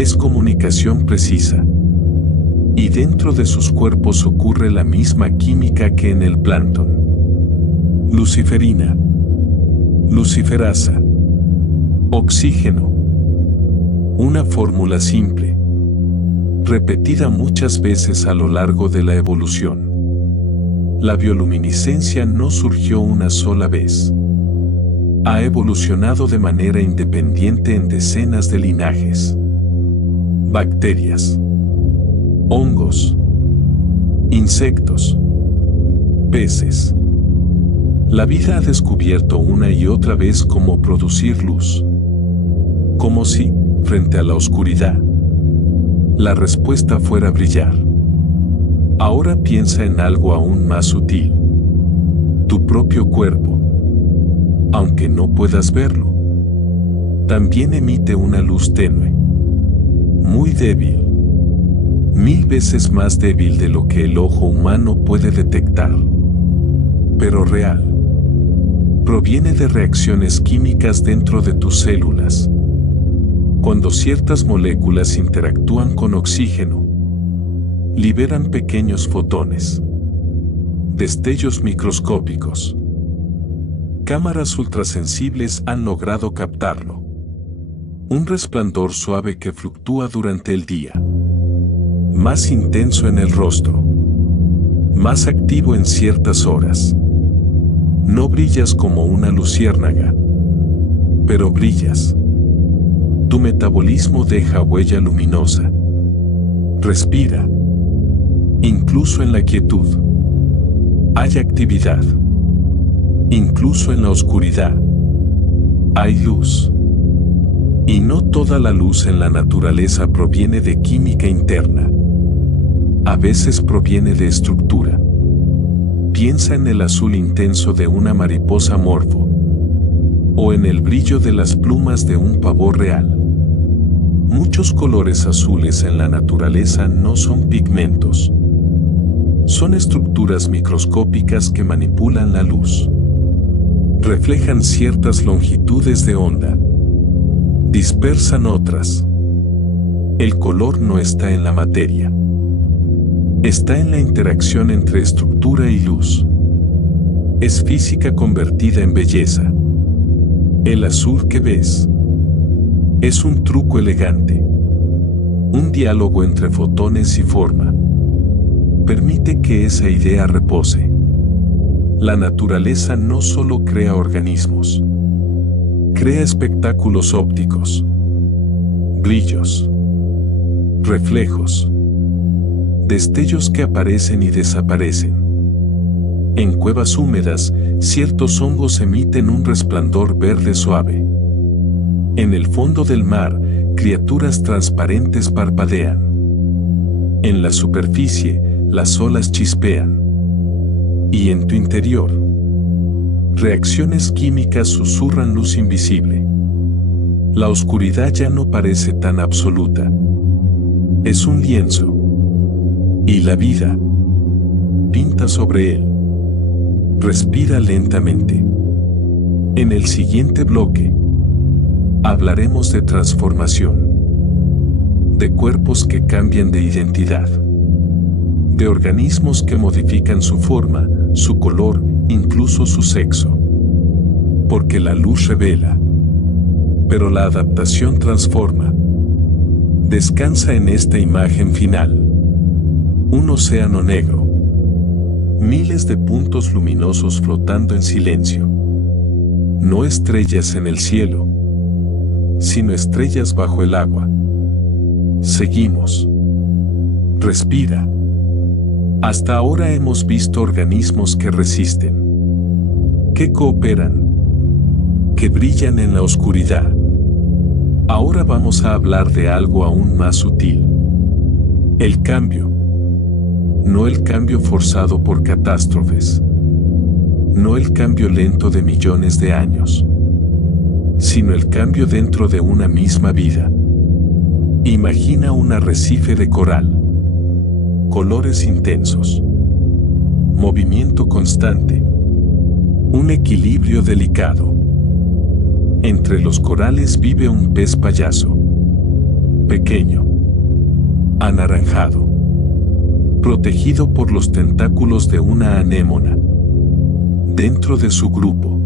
Es comunicación precisa. Y dentro de sus cuerpos ocurre la misma química que en el plancton. luciferina, luciferasa, oxígeno. Una fórmula simple, repetida muchas veces a lo largo de la evolución. La bioluminiscencia no surgió una sola vez. Ha evolucionado de manera independiente en decenas de linajes. Bacterias, hongos, insectos, peces. La vida ha descubierto una y otra vez cómo producir luz. Como si, frente a la oscuridad, la respuesta fuera brillar. Ahora piensa en algo aún más sutil. Tu propio cuerpo, aunque no puedas verlo, también emite una luz tenue, muy débil, 1000 veces más débil de lo que el ojo humano puede detectar, pero real. Proviene de reacciones químicas dentro de tus células. Cuando ciertas moléculas interactúan con oxígeno, liberan pequeños fotones, destellos microscópicos. Cámaras ultrasensibles han logrado captarlo. Un resplandor suave que fluctúa durante el día. Más intenso en el rostro. Más activo en ciertas horas. No brillas como una luciérnaga, pero brillas. Tu metabolismo deja huella luminosa. Respira. Incluso en la quietud. Hay actividad. Incluso en la oscuridad. Hay luz. Y no toda la luz en la naturaleza proviene de química interna. A veces proviene de estructura. Piensa en el azul intenso de una mariposa morfo. O en el brillo de las plumas de un pavo real. Muchos colores azules en la naturaleza no son pigmentos. Son estructuras microscópicas que manipulan la luz. Reflejan ciertas longitudes de onda. Dispersan otras. El color no está en la materia. Está en la interacción entre estructura y luz. Es física convertida en belleza. El azul que ves es un truco elegante. Un diálogo entre fotones y forma. Permite que esa idea repose. La naturaleza no solo crea organismos. Crea espectáculos ópticos. Brillos. Reflejos. Destellos que aparecen y desaparecen. En cuevas húmedas, ciertos hongos emiten un resplandor verde suave. En el fondo del mar, criaturas transparentes parpadean. En la superficie, las olas chispean. Y en tu interior, reacciones químicas susurran luz invisible. La oscuridad ya no parece tan absoluta. Es un lienzo. Y la vida pinta sobre él. Respira lentamente. En el siguiente bloque, hablaremos de transformación. De cuerpos que cambian de identidad. De organismos que modifican su forma, su color, incluso su sexo. Porque la luz revela. Pero la adaptación transforma. Descansa en esta imagen final. Un océano negro. Miles de puntos luminosos flotando en silencio. No estrellas en el cielo, sino estrellas bajo el agua. Seguimos. Respira. Hasta ahora hemos visto organismos que resisten, que cooperan, que brillan en la oscuridad. Ahora vamos a hablar de algo aún más sutil. El cambio. No el cambio forzado por catástrofes. No el cambio lento de millones de años. Sino el cambio dentro de una misma vida. Imagina un arrecife de coral. Colores intensos. Movimiento constante. Un equilibrio delicado. Entre los corales vive un pez payaso. Pequeño. Anaranjado. Protegido por los tentáculos de una anémona. Dentro de su grupo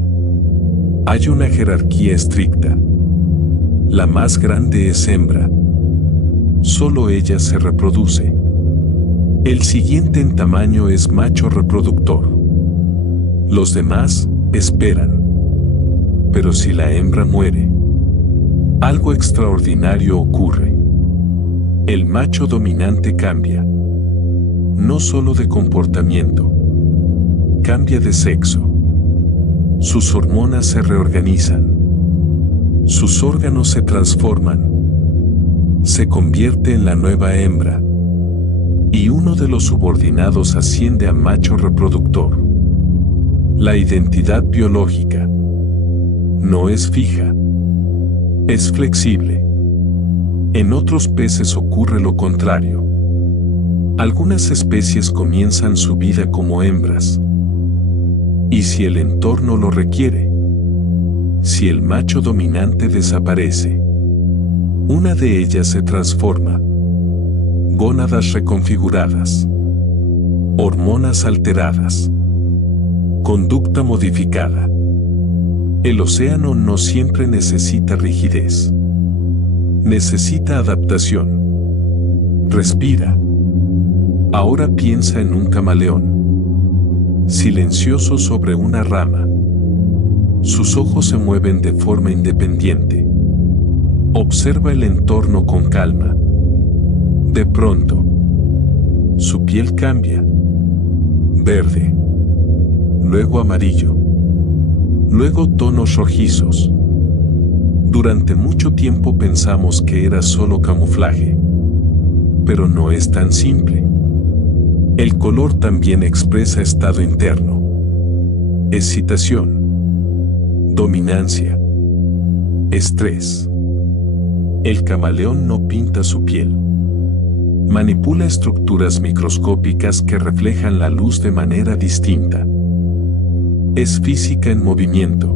hay una jerarquía estricta. La más grande es hembra. Solo ella se reproduce. El siguiente en tamaño es macho reproductor. Los demás esperan. Pero si la hembra muere, algo extraordinario ocurre. El macho dominante cambia. No solo de comportamiento, cambia de sexo. Sus hormonas se reorganizan. Sus órganos se transforman. Se convierte en la nueva hembra. Y uno de los subordinados asciende a macho reproductor. La identidad biológica no es fija, es flexible. En otros peces ocurre lo contrario. Algunas especies comienzan su vida como hembras. Y si el entorno lo requiere, si el macho dominante desaparece, una de ellas se transforma. Gónadas reconfiguradas, hormonas alteradas, conducta modificada. El océano no siempre necesita rigidez. Necesita adaptación. Respira. Ahora piensa en un camaleón, silencioso sobre una rama. Sus ojos se mueven de forma independiente. Observa el entorno con calma. De pronto, su piel cambia. Verde. Luego amarillo. Luego tonos rojizos. Durante mucho tiempo pensamos que era solo camuflaje. Pero no es tan simple. El color también expresa estado interno. Excitación. Dominancia. Estrés. El camaleón no pinta su piel. Manipula estructuras microscópicas que reflejan la luz de manera distinta. Es física en movimiento.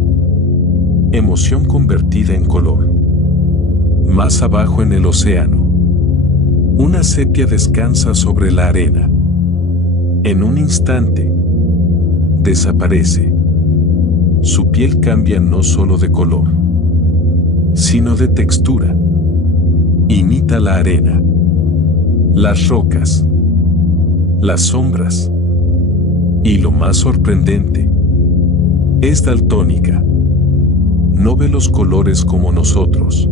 Emoción convertida en color. Más abajo en el océano, una sepia descansa sobre la arena. En un instante, desaparece. Su piel cambia no solo de color, sino de textura. Imita la arena, las rocas, las sombras. Y lo más sorprendente, es daltónica. No ve los colores como nosotros,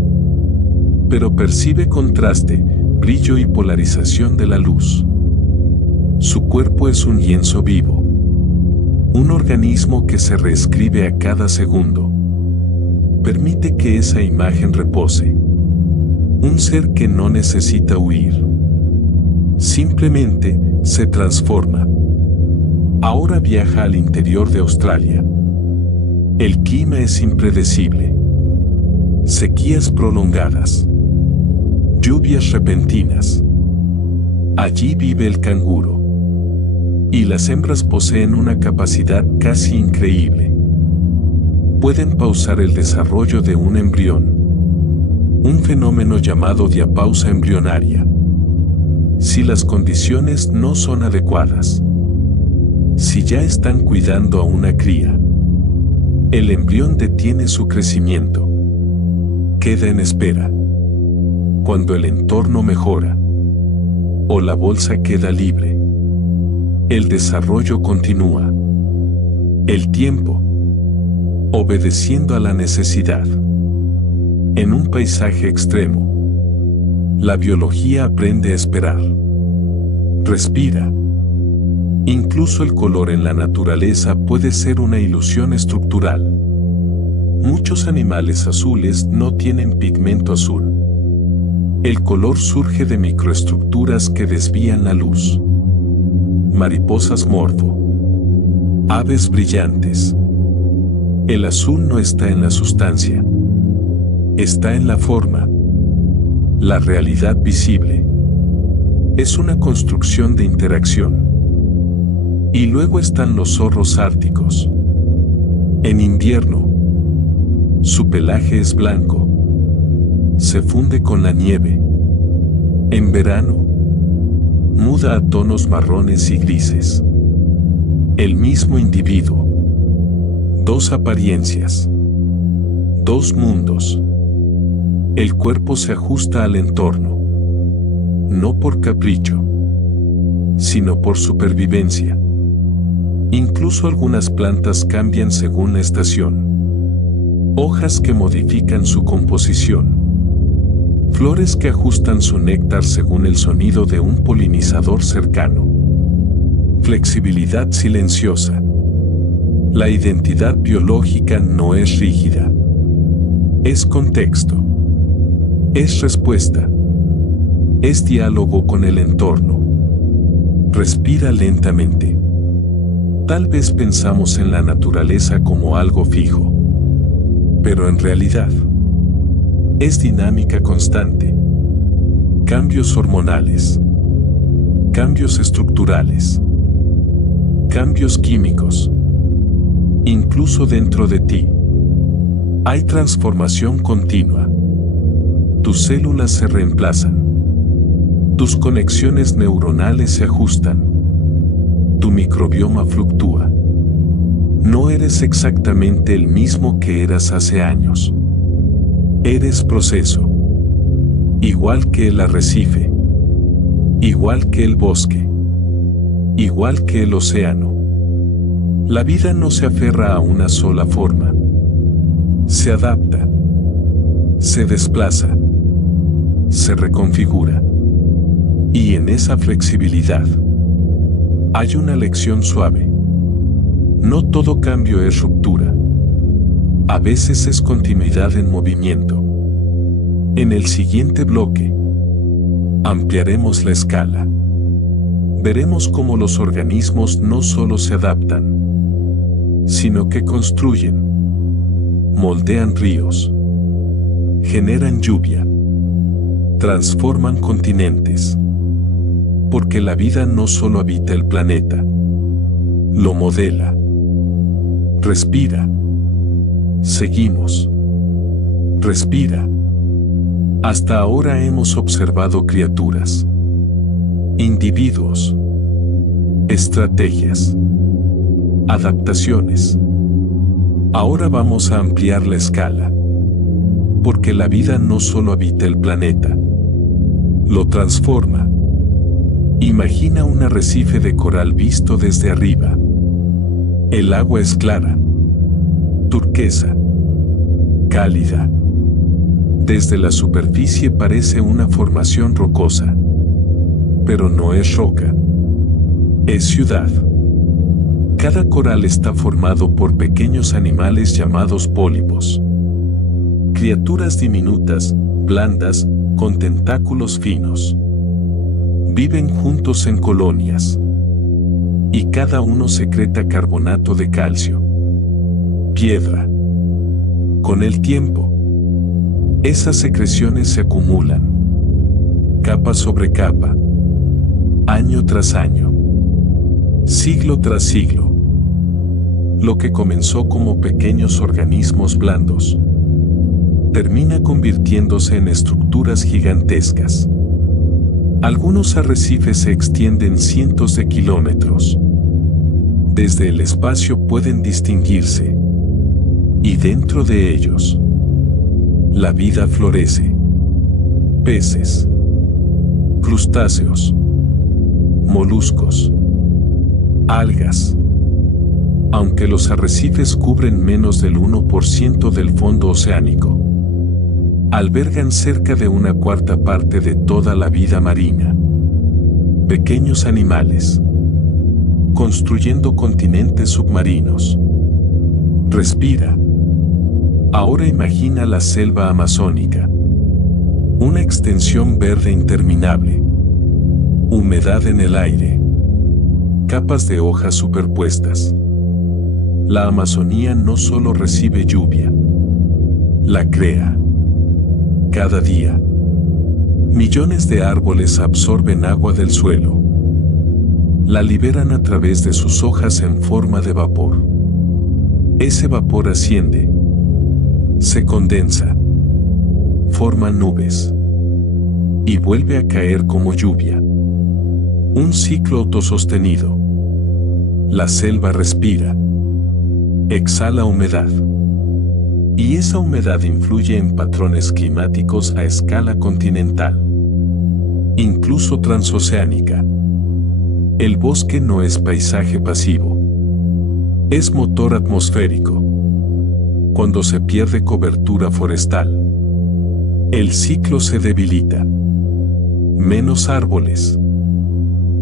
pero percibe contraste, brillo y polarización de la luz. Su cuerpo es un lienzo vivo, un organismo que se reescribe a cada segundo. Permite que esa imagen repose. Un ser que no necesita huir. Simplemente se transforma. Ahora viaja al interior de Australia. El clima es impredecible. Sequías prolongadas. Lluvias repentinas. Allí vive el canguro. Y las hembras poseen una capacidad casi increíble. Pueden pausar el desarrollo de un embrión. Un fenómeno llamado diapausa embrionaria. Si las condiciones no son adecuadas. Si ya están cuidando a una cría. El embrión detiene su crecimiento. Queda en espera. Cuando el entorno mejora, o la bolsa queda libre, el desarrollo continúa. El tiempo, obedeciendo a la necesidad. En un paisaje extremo, la biología aprende a esperar. Respira. Incluso el color en la naturaleza puede ser una ilusión estructural. Muchos animales azules no tienen pigmento azul. El color surge de microestructuras que desvían la luz. Mariposas morfo. Aves brillantes. El azul no está en la sustancia. Está en la forma. La realidad visible. Es una construcción de interacción. Y luego están los zorros árticos. En invierno, su pelaje es blanco. Se funde con la nieve. En verano, muda a tonos marrones y grises. El mismo individuo, Dos apariencias. Dos mundos. El cuerpo se ajusta al entorno. No por capricho, sino por supervivencia. Incluso algunas plantas cambian según la estación. Hojas que modifican su composición. Flores que ajustan su néctar según el sonido de un polinizador cercano. Flexibilidad silenciosa. La identidad biológica no es rígida. Es contexto. Es respuesta. Es diálogo con el entorno. Respira lentamente. Tal vez pensamos en la naturaleza como algo fijo, pero en realidad es dinámica constante. Cambios hormonales, cambios estructurales, cambios químicos. Incluso dentro de ti hay transformación continua. Tus células se reemplazan. Tus conexiones neuronales se ajustan. Tu microbioma fluctúa. No eres exactamente el mismo que eras hace años. Eres proceso. Igual que el arrecife. Igual que el bosque. Igual que el océano. La vida no se aferra a una sola forma. Se adapta. Se desplaza. Se reconfigura. Y en esa flexibilidad hay una lección suave. No todo cambio es ruptura. A veces es continuidad en movimiento. En el siguiente bloque, ampliaremos la escala. Veremos cómo los organismos no solo se adaptan, sino que construyen, moldean ríos, generan lluvia, transforman continentes. Porque la vida no solo habita el planeta, lo modela. Respira. Seguimos. Respira. Hasta ahora hemos observado criaturas, individuos, estrategias, adaptaciones. Ahora vamos a ampliar la escala. Porque la vida no solo habita el planeta, lo transforma. Imagina un arrecife de coral visto desde arriba. El agua es clara, turquesa, cálida. Desde la superficie parece una formación rocosa. Pero no es roca. Es ciudad. Cada coral está formado por pequeños animales llamados pólipos. Criaturas diminutas, blandas, con tentáculos finos. Viven juntos en colonias. Y cada uno secreta carbonato de calcio. Piedra. Con el tiempo, esas secreciones se acumulan. Capa sobre capa. Año tras año. Siglo tras siglo. Lo que comenzó como pequeños organismos blandos, termina convirtiéndose en estructuras gigantescas. Algunos arrecifes se extienden cientos de kilómetros. Desde el espacio pueden distinguirse. Y dentro de ellos, la vida florece. Peces, crustáceos, moluscos, algas. Aunque los arrecifes cubren menos del 1% del fondo oceánico, albergan cerca de una cuarta parte de toda la vida marina. Pequeños animales, construyendo continentes submarinos. Respira. Ahora imagina la selva amazónica. Una extensión verde interminable. Humedad en el aire. Capas de hojas superpuestas. La Amazonía no solo recibe lluvia, la crea. Cada día, millones de árboles absorben agua del suelo. La liberan a través de sus hojas en forma de vapor. Ese vapor asciende, se condensa, forma nubes y vuelve a caer como lluvia. Un ciclo autosostenido. La selva respira. exhala humedad. Y esa humedad influye en patrones climáticos a escala continental, incluso transoceánica. El bosque no es paisaje pasivo, es motor atmosférico. Cuando se pierde cobertura forestal, el ciclo se debilita. Menos árboles,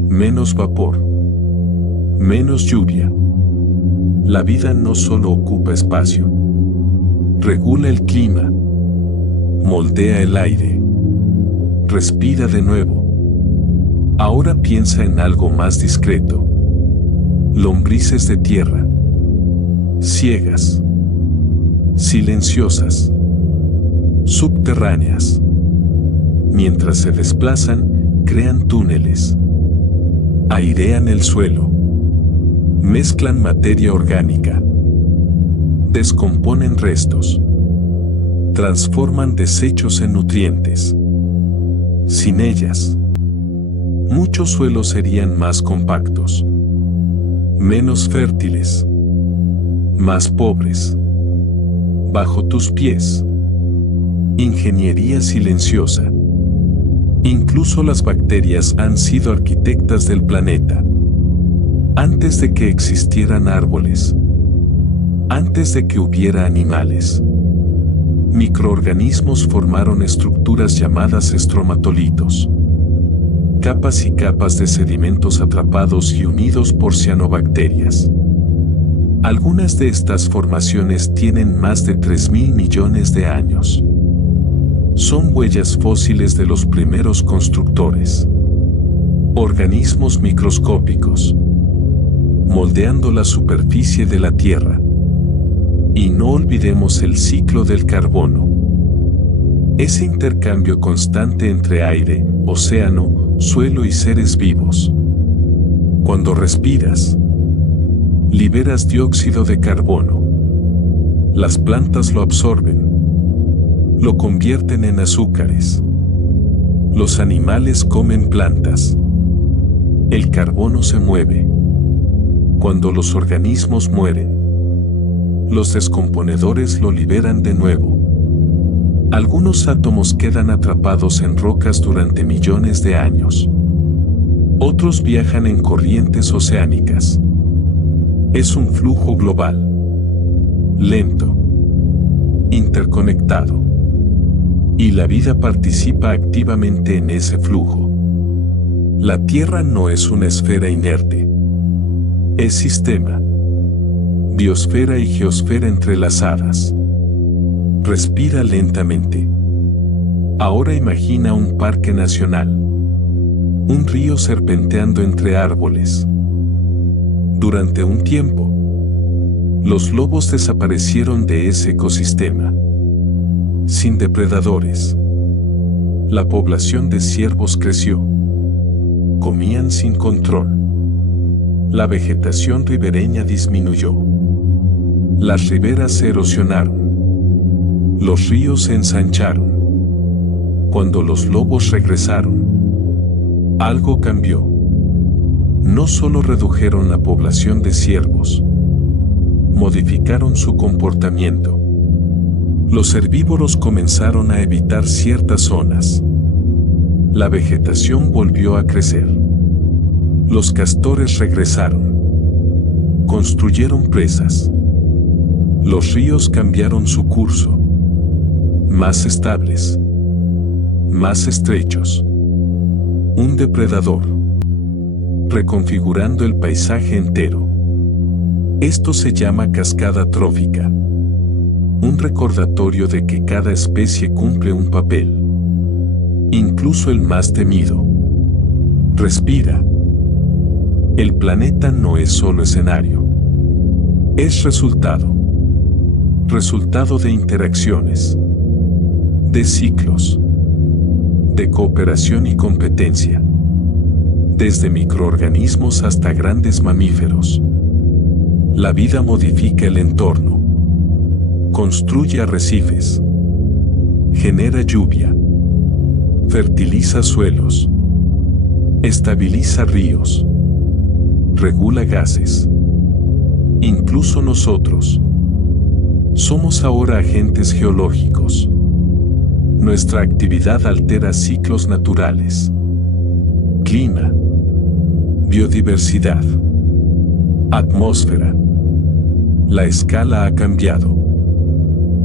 menos vapor, menos lluvia. La vida no solo ocupa espacio, regula el clima, moldea el aire, respira de nuevo. Ahora piensa en algo más discreto. Lombrices de tierra, ciegas, silenciosas, subterráneas. Mientras se desplazan, crean túneles, airean el suelo, mezclan materia orgánica, descomponen restos, transforman desechos en nutrientes. Sin ellas, muchos suelos serían más compactos, menos fértiles, más pobres. Bajo tus pies, ingeniería silenciosa. Incluso las bacterias han sido arquitectas del planeta. Antes de que existieran árboles, antes de que hubiera animales, microorganismos formaron estructuras llamadas estromatolitos. Capas y capas de sedimentos atrapados y unidos por cianobacterias. Algunas de estas formaciones tienen más de 3.000 millones de años. Son huellas fósiles de los primeros constructores. Organismos microscópicos, moldeando la superficie de la Tierra. Y no olvidemos el ciclo del carbono. Ese intercambio constante entre aire, océano, suelo y seres vivos. Cuando respiras, liberas dióxido de carbono. Las plantas lo absorben, lo convierten en azúcares. Los animales comen plantas. El carbono se mueve. Cuando los organismos mueren, los descomponedores lo liberan de nuevo. Algunos átomos quedan atrapados en rocas durante millones de años. Otros viajan en corrientes oceánicas. Es un flujo global, lento, interconectado. Y la vida participa activamente en ese flujo. La Tierra no es una esfera inerte. Es sistema. Biosfera y geosfera entrelazadas. Respira lentamente. Ahora imagina un parque nacional. Un río serpenteando entre árboles. Durante un tiempo, los lobos desaparecieron de ese ecosistema. Sin depredadores, la población de ciervos creció. Comían sin control. La vegetación ribereña disminuyó. Las riberas se erosionaron. Los ríos se ensancharon. Cuando los lobos regresaron, algo cambió. No solo redujeron la población de ciervos, modificaron su comportamiento. Los herbívoros comenzaron a evitar ciertas zonas. La vegetación volvió a crecer. Los castores regresaron. Construyeron presas. Los ríos cambiaron su curso. Más estables. Más estrechos. Un depredador. Reconfigurando el paisaje entero. Esto se llama cascada trófica. Un recordatorio de que cada especie cumple un papel. Incluso el más temido. Respira. El planeta no es solo escenario. Es resultado. Resultado de interacciones. De ciclos. De cooperación y competencia. Desde microorganismos hasta grandes mamíferos. La vida modifica el entorno. Construye arrecifes. Genera lluvia. Fertiliza suelos. Estabiliza ríos. Regula gases. Incluso nosotros somos ahora agentes geológicos. Nuestra actividad altera ciclos naturales, clima, biodiversidad, atmósfera. La escala ha cambiado,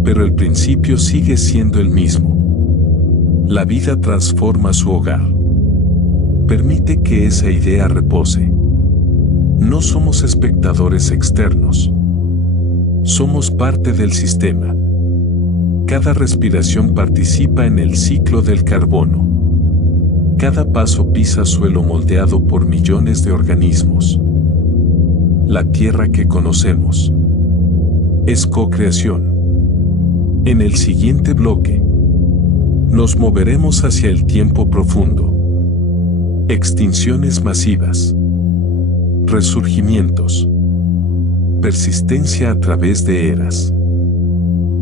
pero el principio sigue siendo el mismo. La vida transforma su hogar. Permite que esa idea repose. No somos espectadores externos. Somos parte del sistema. Cada respiración participa en el ciclo del carbono. Cada paso pisa suelo moldeado por millones de organismos. La tierra que conocemos es co-creación. En el siguiente bloque, nos moveremos hacia el tiempo profundo. Extinciones masivas. Resurgimientos. Persistencia a través de eras.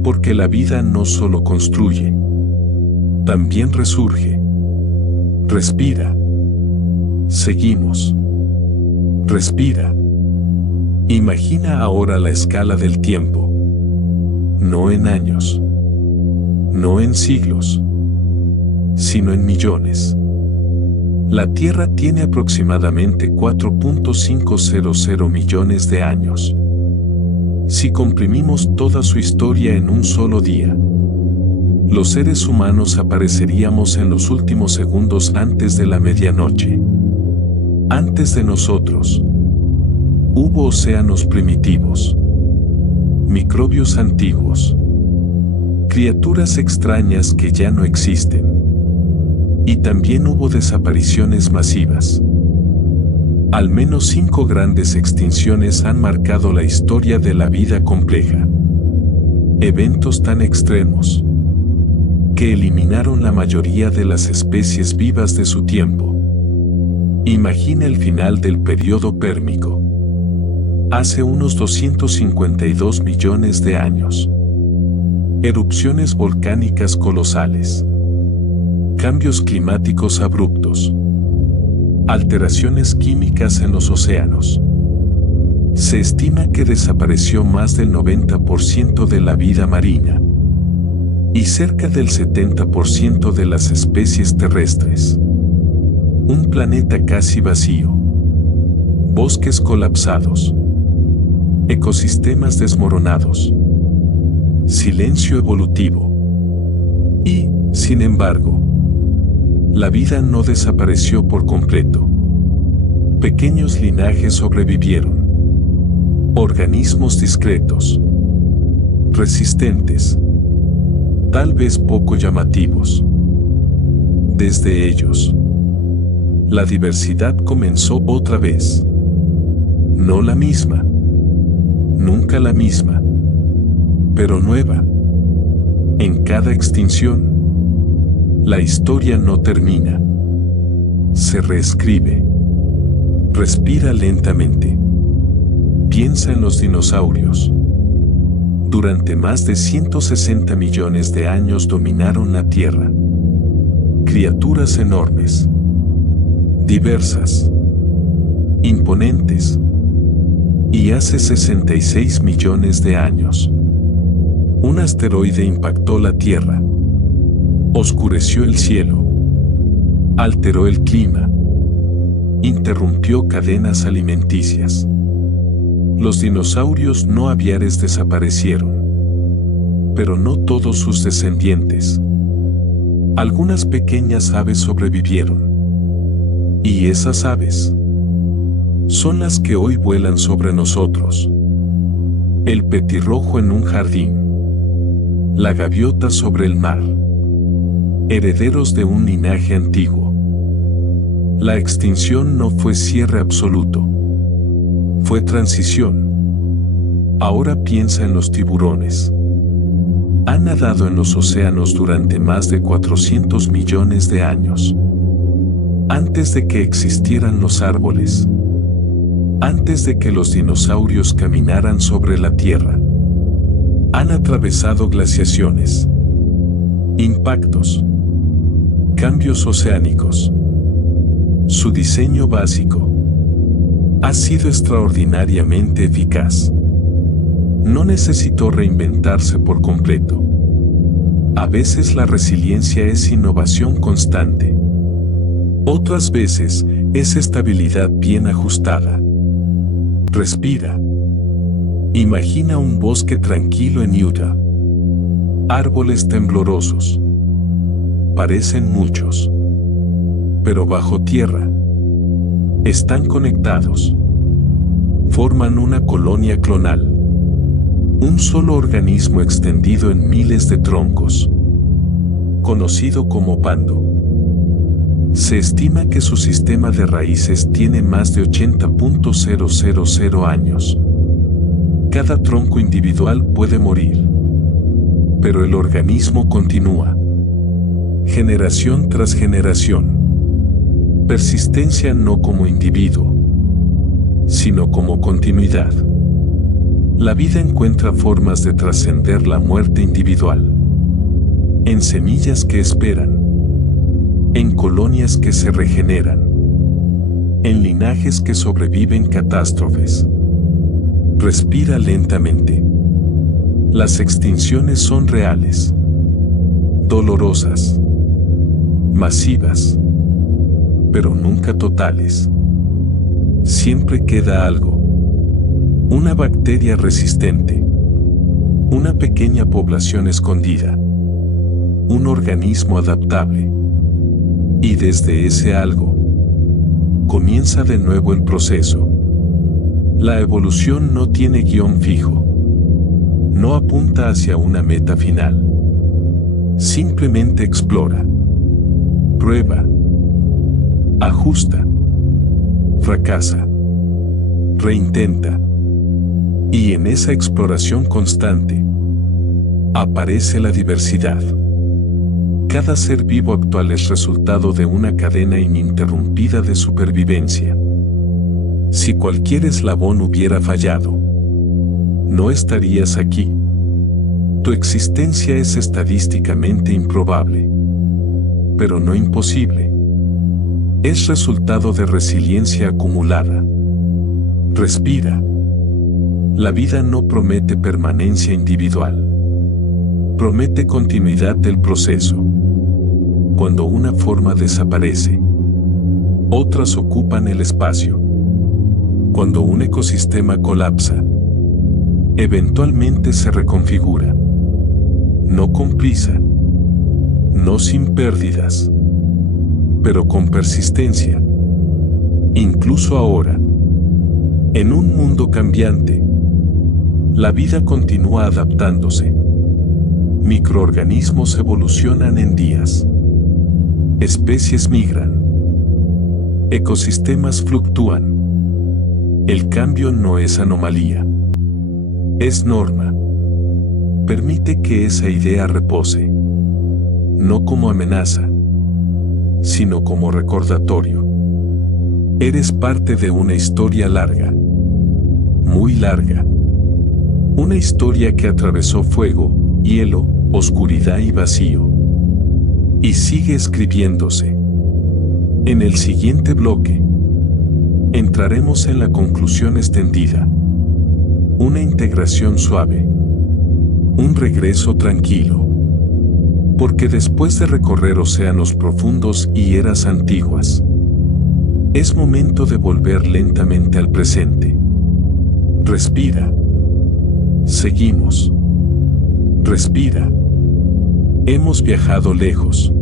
Porque la vida no solo construye, también resurge. Respira. Seguimos. Respira. Imagina ahora la escala del tiempo. No en años. No en siglos. Sino en millones. La Tierra tiene aproximadamente 4.500 millones de años. Si comprimimos toda su historia en un solo día, los seres humanos apareceríamos en los últimos segundos antes de la medianoche. Antes de nosotros, hubo océanos primitivos, microbios antiguos, criaturas extrañas que ya no existen. Y también hubo desapariciones masivas. Al menos 5 grandes extinciones han marcado la historia de la vida compleja. Eventos tan extremos que eliminaron la mayoría de las especies vivas de su tiempo. Imagina el final del período pérmico. Hace unos 252 millones de años. Erupciones volcánicas colosales. Cambios climáticos abruptos. Alteraciones químicas en los océanos. Se estima que desapareció más del 90% de la vida marina y cerca del 70% de las especies terrestres. Un planeta casi vacío. Bosques colapsados. Ecosistemas desmoronados. Silencio evolutivo. Y, sin embargo, la vida no desapareció por completo. Pequeños linajes sobrevivieron. Organismos discretos. Resistentes. Tal vez poco llamativos. Desde ellos, la diversidad comenzó otra vez. No la misma. Nunca la misma. Pero nueva. En cada extinción, la historia no termina. Se reescribe. Respira lentamente. Piensa en los dinosaurios. Durante más de 160 millones de años dominaron la Tierra. Criaturas enormes. Diversas. Imponentes. Y hace 66 millones de años, un asteroide impactó la Tierra. Oscureció el cielo. Alteró el clima. Interrumpió cadenas alimenticias. Los dinosaurios no aviares desaparecieron. Pero no todos sus descendientes. Algunas pequeñas aves sobrevivieron. Y esas aves son las que hoy vuelan sobre nosotros. El petirrojo en un jardín. La gaviota sobre el mar. Herederos de un linaje antiguo. La extinción no fue cierre absoluto. Fue transición. Ahora piensa en los tiburones. Han nadado en los océanos durante más de 400 millones de años. Antes de que existieran los árboles. Antes de que los dinosaurios caminaran sobre la Tierra. Han atravesado glaciaciones. Impactos. Cambios oceánicos. Su diseño básico ha sido extraordinariamente eficaz. No necesitó reinventarse por completo. A veces la resiliencia es innovación constante. Otras veces es estabilidad bien ajustada. Respira. Imagina un bosque tranquilo en Utah. Árboles temblorosos. Parecen muchos. Pero bajo tierra. Están conectados. Forman una colonia clonal. Un solo organismo extendido en miles de troncos. Conocido como pando. Se estima que su sistema de raíces tiene más de 80.000 años. Cada tronco individual puede morir. Pero el organismo continúa. Generación tras generación. Persistencia no como individuo, sino como continuidad. La vida encuentra formas de trascender la muerte individual. En semillas que esperan. En colonias que se regeneran. En linajes que sobreviven catástrofes. Respira lentamente. Las extinciones son reales. Dolorosas. Masivas. Pero nunca totales. Siempre queda algo. Una bacteria resistente. Una pequeña población escondida. Un organismo adaptable. Y desde ese algo, comienza de nuevo el proceso. La evolución no tiene guión fijo. No apunta hacia una meta final. Simplemente explora. Prueba. Ajusta. Fracasa. Reintenta. Y en esa exploración constante, aparece la diversidad. Cada ser vivo actual es resultado de una cadena ininterrumpida de supervivencia. Si cualquier eslabón hubiera fallado, no estarías aquí. Tu existencia es estadísticamente improbable, pero no imposible. Es resultado de resiliencia acumulada. Respira. La vida no promete permanencia individual. Promete continuidad del proceso. Cuando una forma desaparece, otras ocupan el espacio. Cuando un ecosistema colapsa, eventualmente se reconfigura. No con prisa, no sin pérdidas, pero con persistencia. Incluso ahora, en un mundo cambiante, la vida continúa adaptándose. Microorganismos evolucionan en días. Especies migran. Ecosistemas fluctúan. El cambio no es anomalía. Es norma. Permite que esa idea repose. No como amenaza, sino como recordatorio. Eres parte de una historia larga. Muy larga. Una historia que atravesó fuego, hielo, oscuridad y vacío. Y sigue escribiéndose. En el siguiente bloque, entraremos en la conclusión extendida. Una integración suave. Un regreso tranquilo. Porque después de recorrer océanos profundos y eras antiguas, es momento de volver lentamente al presente. Respira. Seguimos. Respira. Hemos viajado lejos,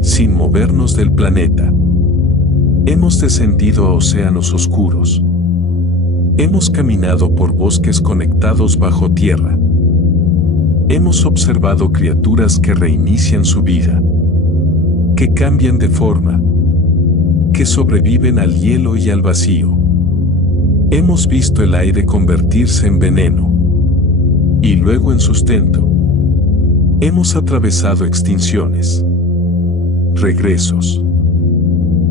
sin movernos del planeta. Hemos descendido a océanos oscuros. Hemos caminado por bosques conectados bajo tierra. Hemos observado criaturas que reinician su vida, que cambian de forma, que sobreviven al hielo y al vacío. Hemos visto el aire convertirse en veneno y luego en sustento. Hemos atravesado extinciones, regresos,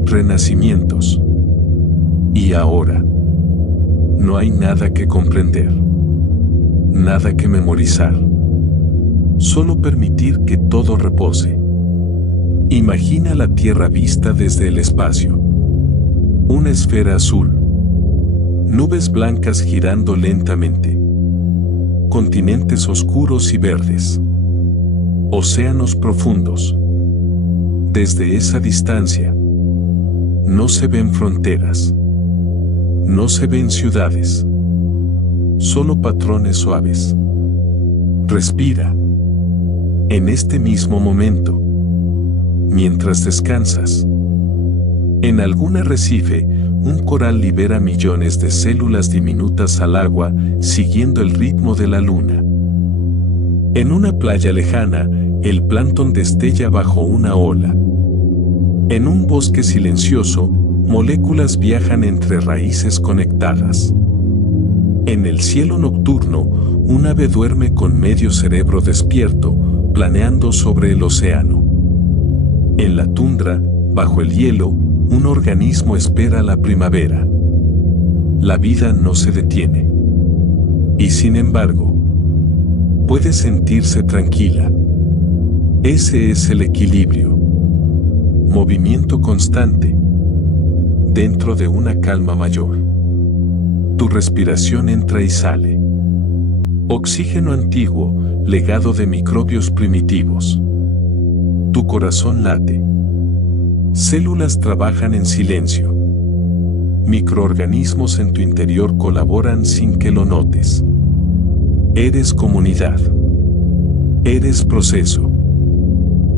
renacimientos. Y ahora, no hay nada que comprender, nada que memorizar. Solo permitir que todo repose. Imagina la Tierra vista desde el espacio. Una esfera azul. Nubes blancas girando lentamente. continentes oscuros y verdes, océanos profundos. Desde esa distancia, no se ven fronteras, no se ven ciudades, solo patrones suaves. Respira. En este mismo momento, mientras descansas, en algún arrecife, un coral libera millones de células diminutas al agua, siguiendo el ritmo de la luna. En una playa lejana, el plancton destella bajo una ola. En un bosque silencioso, moléculas viajan entre raíces conectadas. En el cielo nocturno, un ave duerme con medio cerebro despierto, planeando sobre el océano. En la tundra, bajo el hielo, un organismo espera la primavera. La vida no se detiene. Y sin embargo, puede sentirse tranquila. Ese es el equilibrio. Movimiento constante, dentro de una calma mayor. Tu respiración entra y sale. Oxígeno antiguo, legado de microbios primitivos. Tu corazón late. Células trabajan en silencio. Microorganismos en tu interior colaboran sin que lo notes. Eres comunidad. Eres proceso.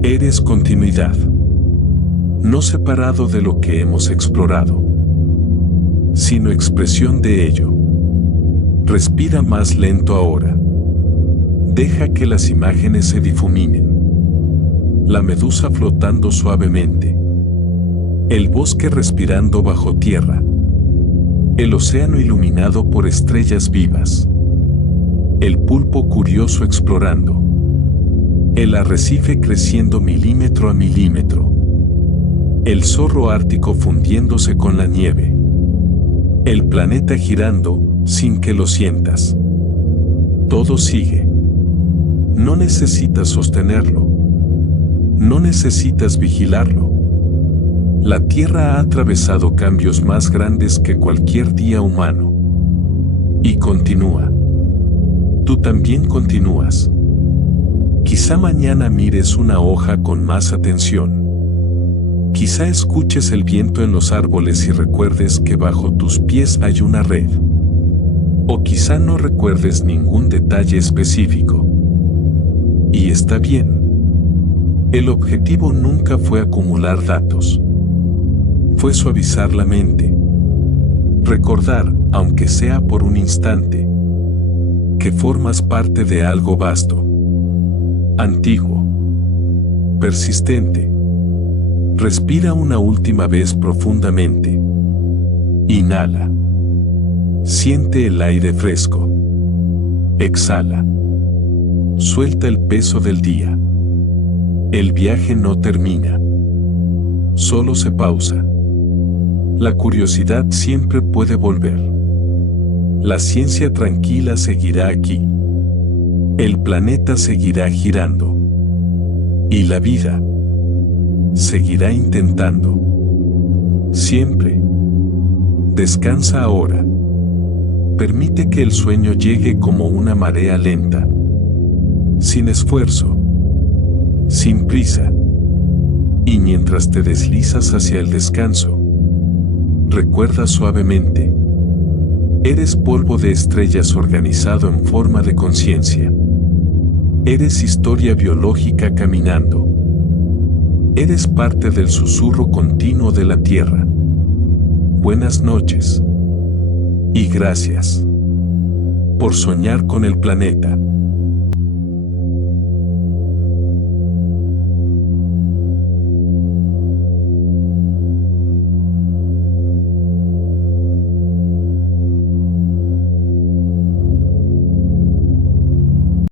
Eres continuidad. No separado de lo que hemos explorado, sino expresión de ello. Respira más lento ahora. Deja que las imágenes se difuminen. La medusa flotando suavemente. El bosque respirando bajo tierra. El océano iluminado por estrellas vivas. El pulpo curioso explorando. El arrecife creciendo milímetro a milímetro. El zorro ártico fundiéndose con la nieve. El planeta girando sin que lo sientas. Todo sigue. No necesitas sostenerlo. No necesitas vigilarlo. La Tierra ha atravesado cambios más grandes que cualquier día humano. Y continúa. Tú también continúas. Quizá mañana mires una hoja con más atención. Quizá escuches el viento en los árboles y recuerdes que bajo tus pies hay una red. O quizá no recuerdes ningún detalle específico. Y está bien. El objetivo nunca fue acumular datos. Fue suavizar la mente. Recordar, aunque sea por un instante, que formas parte de algo vasto, antiguo, persistente. Respira una última vez profundamente. Inhala. Siente el aire fresco. Exhala. Suelta el peso del día. El viaje no termina. Solo se pausa. La curiosidad siempre puede volver. La ciencia tranquila seguirá aquí. El planeta seguirá girando. Y la vida seguirá intentando. Siempre. Descansa ahora. Permite que el sueño llegue como una marea lenta. Sin esfuerzo. Sin prisa. Y mientras te deslizas hacia el descanso, recuerda suavemente. Eres polvo de estrellas organizado en forma de conciencia. Eres historia biológica caminando. Eres parte del susurro continuo de la Tierra. Buenas noches. Y gracias por soñar con el planeta.